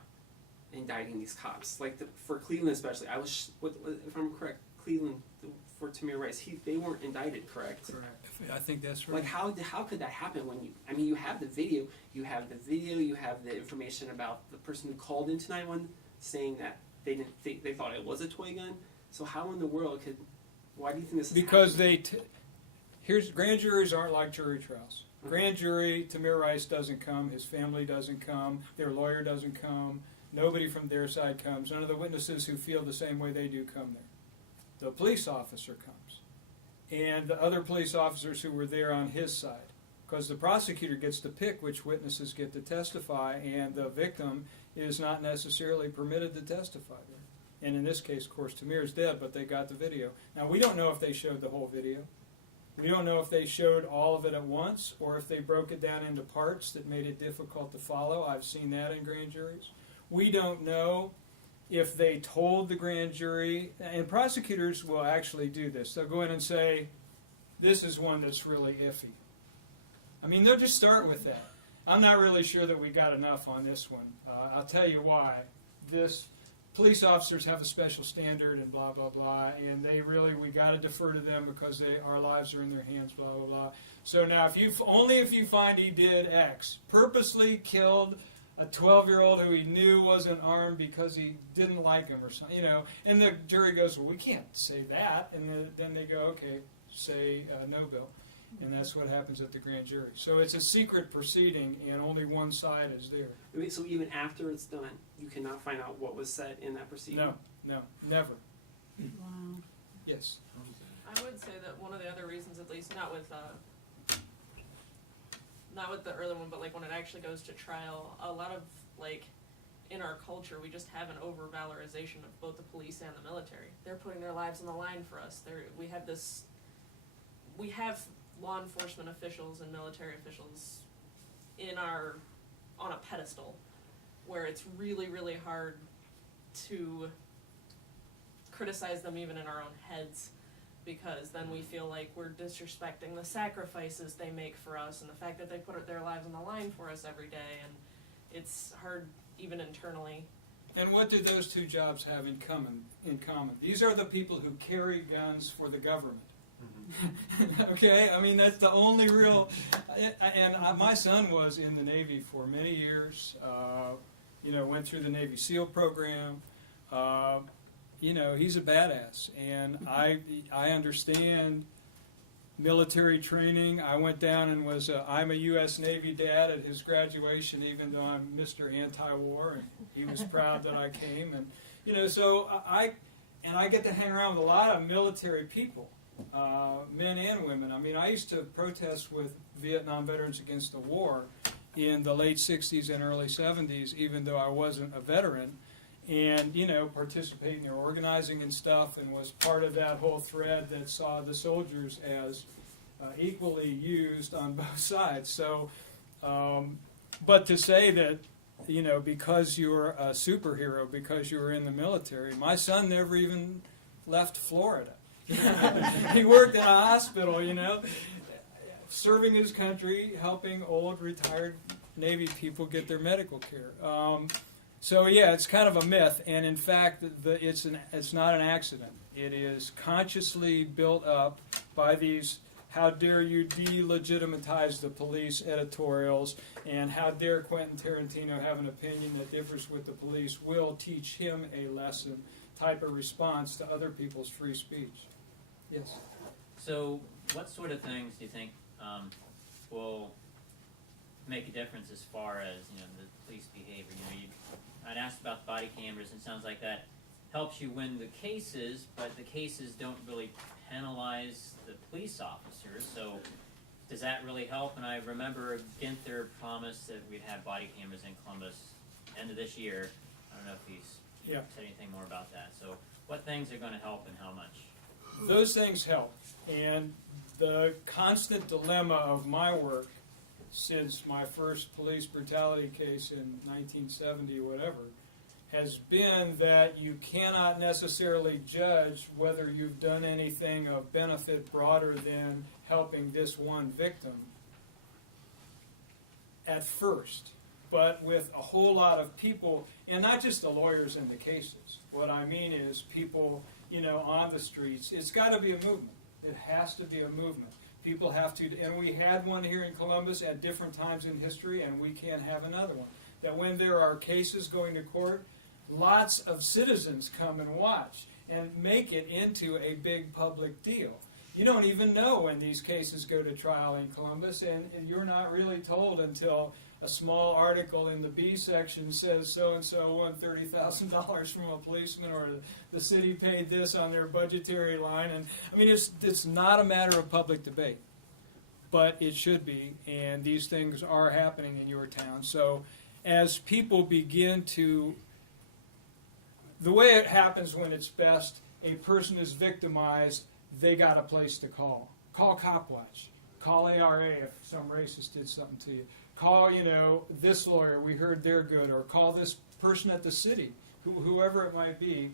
indicting these cops? Like for Cleveland especially, if I'm correct, Cleveland, for Tamir Rice, they weren't indicted, correct? Correct. I think that's right. Like how could that happen when you have the video, you have the information about the person who called into 911 saying that they thought it was a toy gun. So how in the world why do you think this is because happening? grand juries aren't like jury trials. Grand jury, Tamir Rice doesn't come, his family doesn't come, their lawyer doesn't come, nobody from their side comes, none of the witnesses who feel the same way they do come there. The police officer comes, and the other police officers who were there on his side, because the prosecutor gets to pick which witnesses get to testify, and the victim is not necessarily permitted to testify there. And in this case, of course, Tamir's dead, but they got the video. Now, we don't know if they showed the whole video. We don't know if they showed all of it at once, or if they broke it down into parts that made it difficult to follow. I've seen that in grand juries. We don't know if they told the grand jury, and prosecutors will actually do this. They'll go in and say, this is one that's really iffy. I mean, they'll just start with that. I'm not really sure that we got enough on this one. I'll tell you why. Police officers have a special standard and blah, blah, blah, and we got to defer to them because our lives are in their hands, blah, blah, blah. So now, if you find he did X, purposely killed a 12-year-old who he knew wasn't armed because he didn't like him or something, and the jury goes, well, we can't say that, and then they go, okay, say no, Bill. And that's what happens at the grand jury. So it's a secret proceeding, and only one side is there. So even after it's done, you cannot find out what was said in that proceeding? No, never. Wow. Yes. I would say that one of the other reasons, at least not with the early one, but like when it actually goes to trial, a lot of in our culture, we just have an over-valorization of both the police and the military. They're putting their lives on the line for us. We have law enforcement officials and military officials on a pedestal where it's really, really hard to criticize them even in our own heads, because then we feel like we're disrespecting the sacrifices they make for us and the fact that they put their lives on the line for us every day, and it's hard even internally. And what do those two jobs have in common? These are the people who carry guns for the government. Okay, I mean, that's the only real. And my son was in the Navy for many years. Went through the Navy SEAL program. He's a badass, and I understand military training. I went down and I'm a U.S. Navy dad at his graduation, even though I'm Mr. Anti-War, and he was proud that I came. And so I get to hang around with a lot of military people. Men and women. I mean, I used to protest with Vietnam veterans against the war in the late 60s and early 70s, even though I wasn't a veteran, and, participate in their organizing and stuff, and was part of that whole thread that saw the soldiers as equally used on both sides. So, but to say that, because you're a superhero, because you were in the military, my son never even left Florida. He worked in a hospital, serving his country, helping old retired Navy people get their medical care. So yeah, it's kind of a myth, and in fact, it's not an accident. It is consciously built up by these how dare you delegitimize the police editorials, and how dare Quentin Tarantino have an opinion that differs with the police, will teach him a lesson type of response to other people's free speech. Yes. So, what sort of things do you think will make a difference as far as the police behavior? I'd asked about body cameras, and it sounds like that helps you win the cases, but the cases don't really penalize the police officers. So, does that really help? And I remember Ginther promised that we'd have body cameras in Columbus end of this year. I don't know if he's said anything more about that. So, what things are going to help and how much? Those things help. And the constant dilemma of my work since my first police brutality case in 1970 whatever has been that you cannot necessarily judge whether you've done anything of benefit broader than helping this one victim at first. But with a whole lot of people, and not just the lawyers in the cases, what I mean is people on the streets, it's got to be a movement. It has to be a movement. People have to, and we had one here in Columbus at different times in history, and we can't have another one. That when there are cases going to court, lots of citizens come and watch and make it into a big public deal. You don't even know when these cases go to trial in Columbus, and you're not really told until a small article in the B section says so-and-so won $30,000 from a policeman, or the city paid this on their budgetary line. And I mean, it's not a matter of public debate, but it should be, and these things are happening in your town. So as people begin to, the way it happens when it's best, a person is victimized, they got a place to call. Call Cop Watch. Call ARA if some racist did something to you. Call, this lawyer, we heard they're good, or call this person at the city, whoever it might be,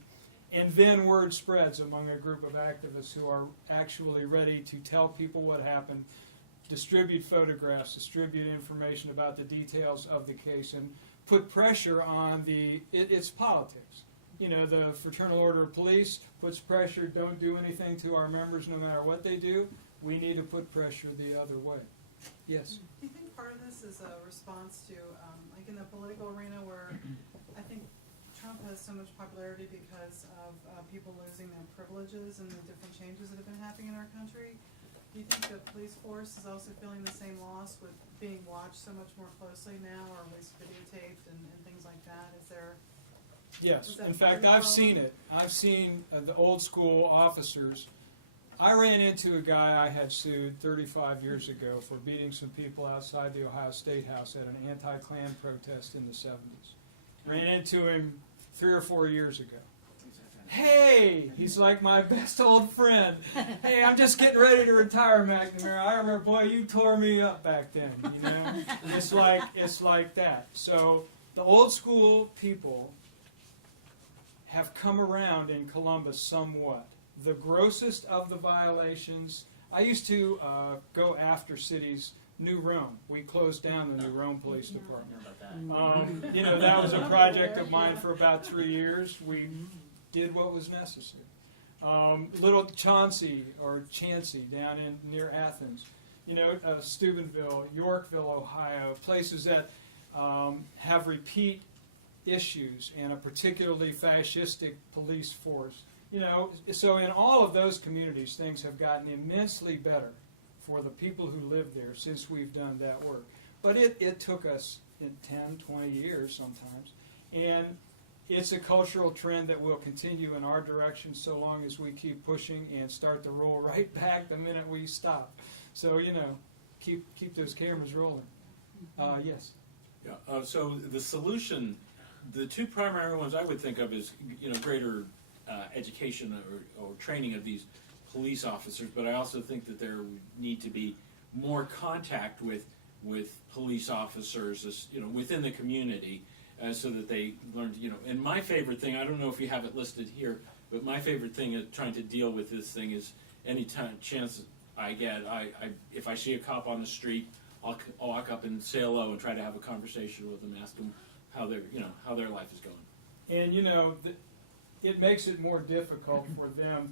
and then word spreads among a group of activists who are actually ready to tell people what happened, distribute photographs, distribute information about the details of the case, and put pressure on it's politics. The Fraternal Order of Police puts pressure, don't do anything to our members no matter what they do. We need to put pressure the other way. Yes? Do you think part of this is a response to, like in the political arena where I think Trump has so much popularity because of people losing their privileges and the different changes that have been happening in our country? Do you think the police force is also feeling the same loss with being watched so much more closely now, or at least videotaped and things like that? Is there... Yes. In fact, I've seen it. I've seen the old school officers. I ran into a guy I had sued 35 years ago for beating some people outside the Ohio State House at an anti-Klan protest in the 70s. Ran into him 3 or 4 years ago. Hey, he's like my best old friend. Hey, I'm just getting ready to retire, McNamara. I remember, boy, you tore me up back then. It's like that. So the old school people have come around in Columbus somewhat. The grossest of the violations, I used to go after cities. New Rome. We closed down the New Rome Police Department. That was a project of mine for about 3 years. We did what was necessary. Little Chauncey or Chancey down near Athens. Steubenville, Yorkville, Ohio, places that have repeat issues and a particularly fascistic police force. So in all of those communities, things have gotten immensely better for the people who live there since we've done that work. But it took us 10, 20 years sometimes. And it's a cultural trend that will continue in our direction so long as we keep pushing and start to roll right back the minute we stop. So, keep those cameras rolling. Yes? Yeah, so the solution, the two primary ones I would think of is, greater education or training of these police officers, but I also think that there would need to be more contact with police officers, within the community, so that they learn to, and my favorite thing, I don't know if you have it listed here, but my favorite thing is trying to deal with this thing is any chance I get, if I see a cop on the street, I'll walk up and say hello and try to have a conversation with them, ask them how their life is going. And it makes it more difficult for them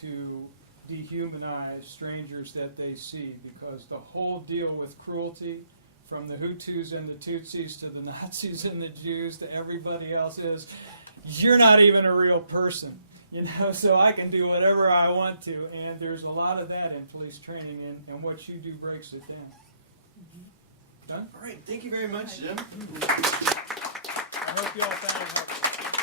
to dehumanize strangers that they see, because the whole deal with cruelty, from the Hutus and the Tutsis to the Nazis and the Jews to everybody else, is you're not even a real person. So I can do whatever I want to, and there's a lot of that in police training, and what you do breaks it down. Done? All right, thank you very much, Jim. I hope you all found it helpful.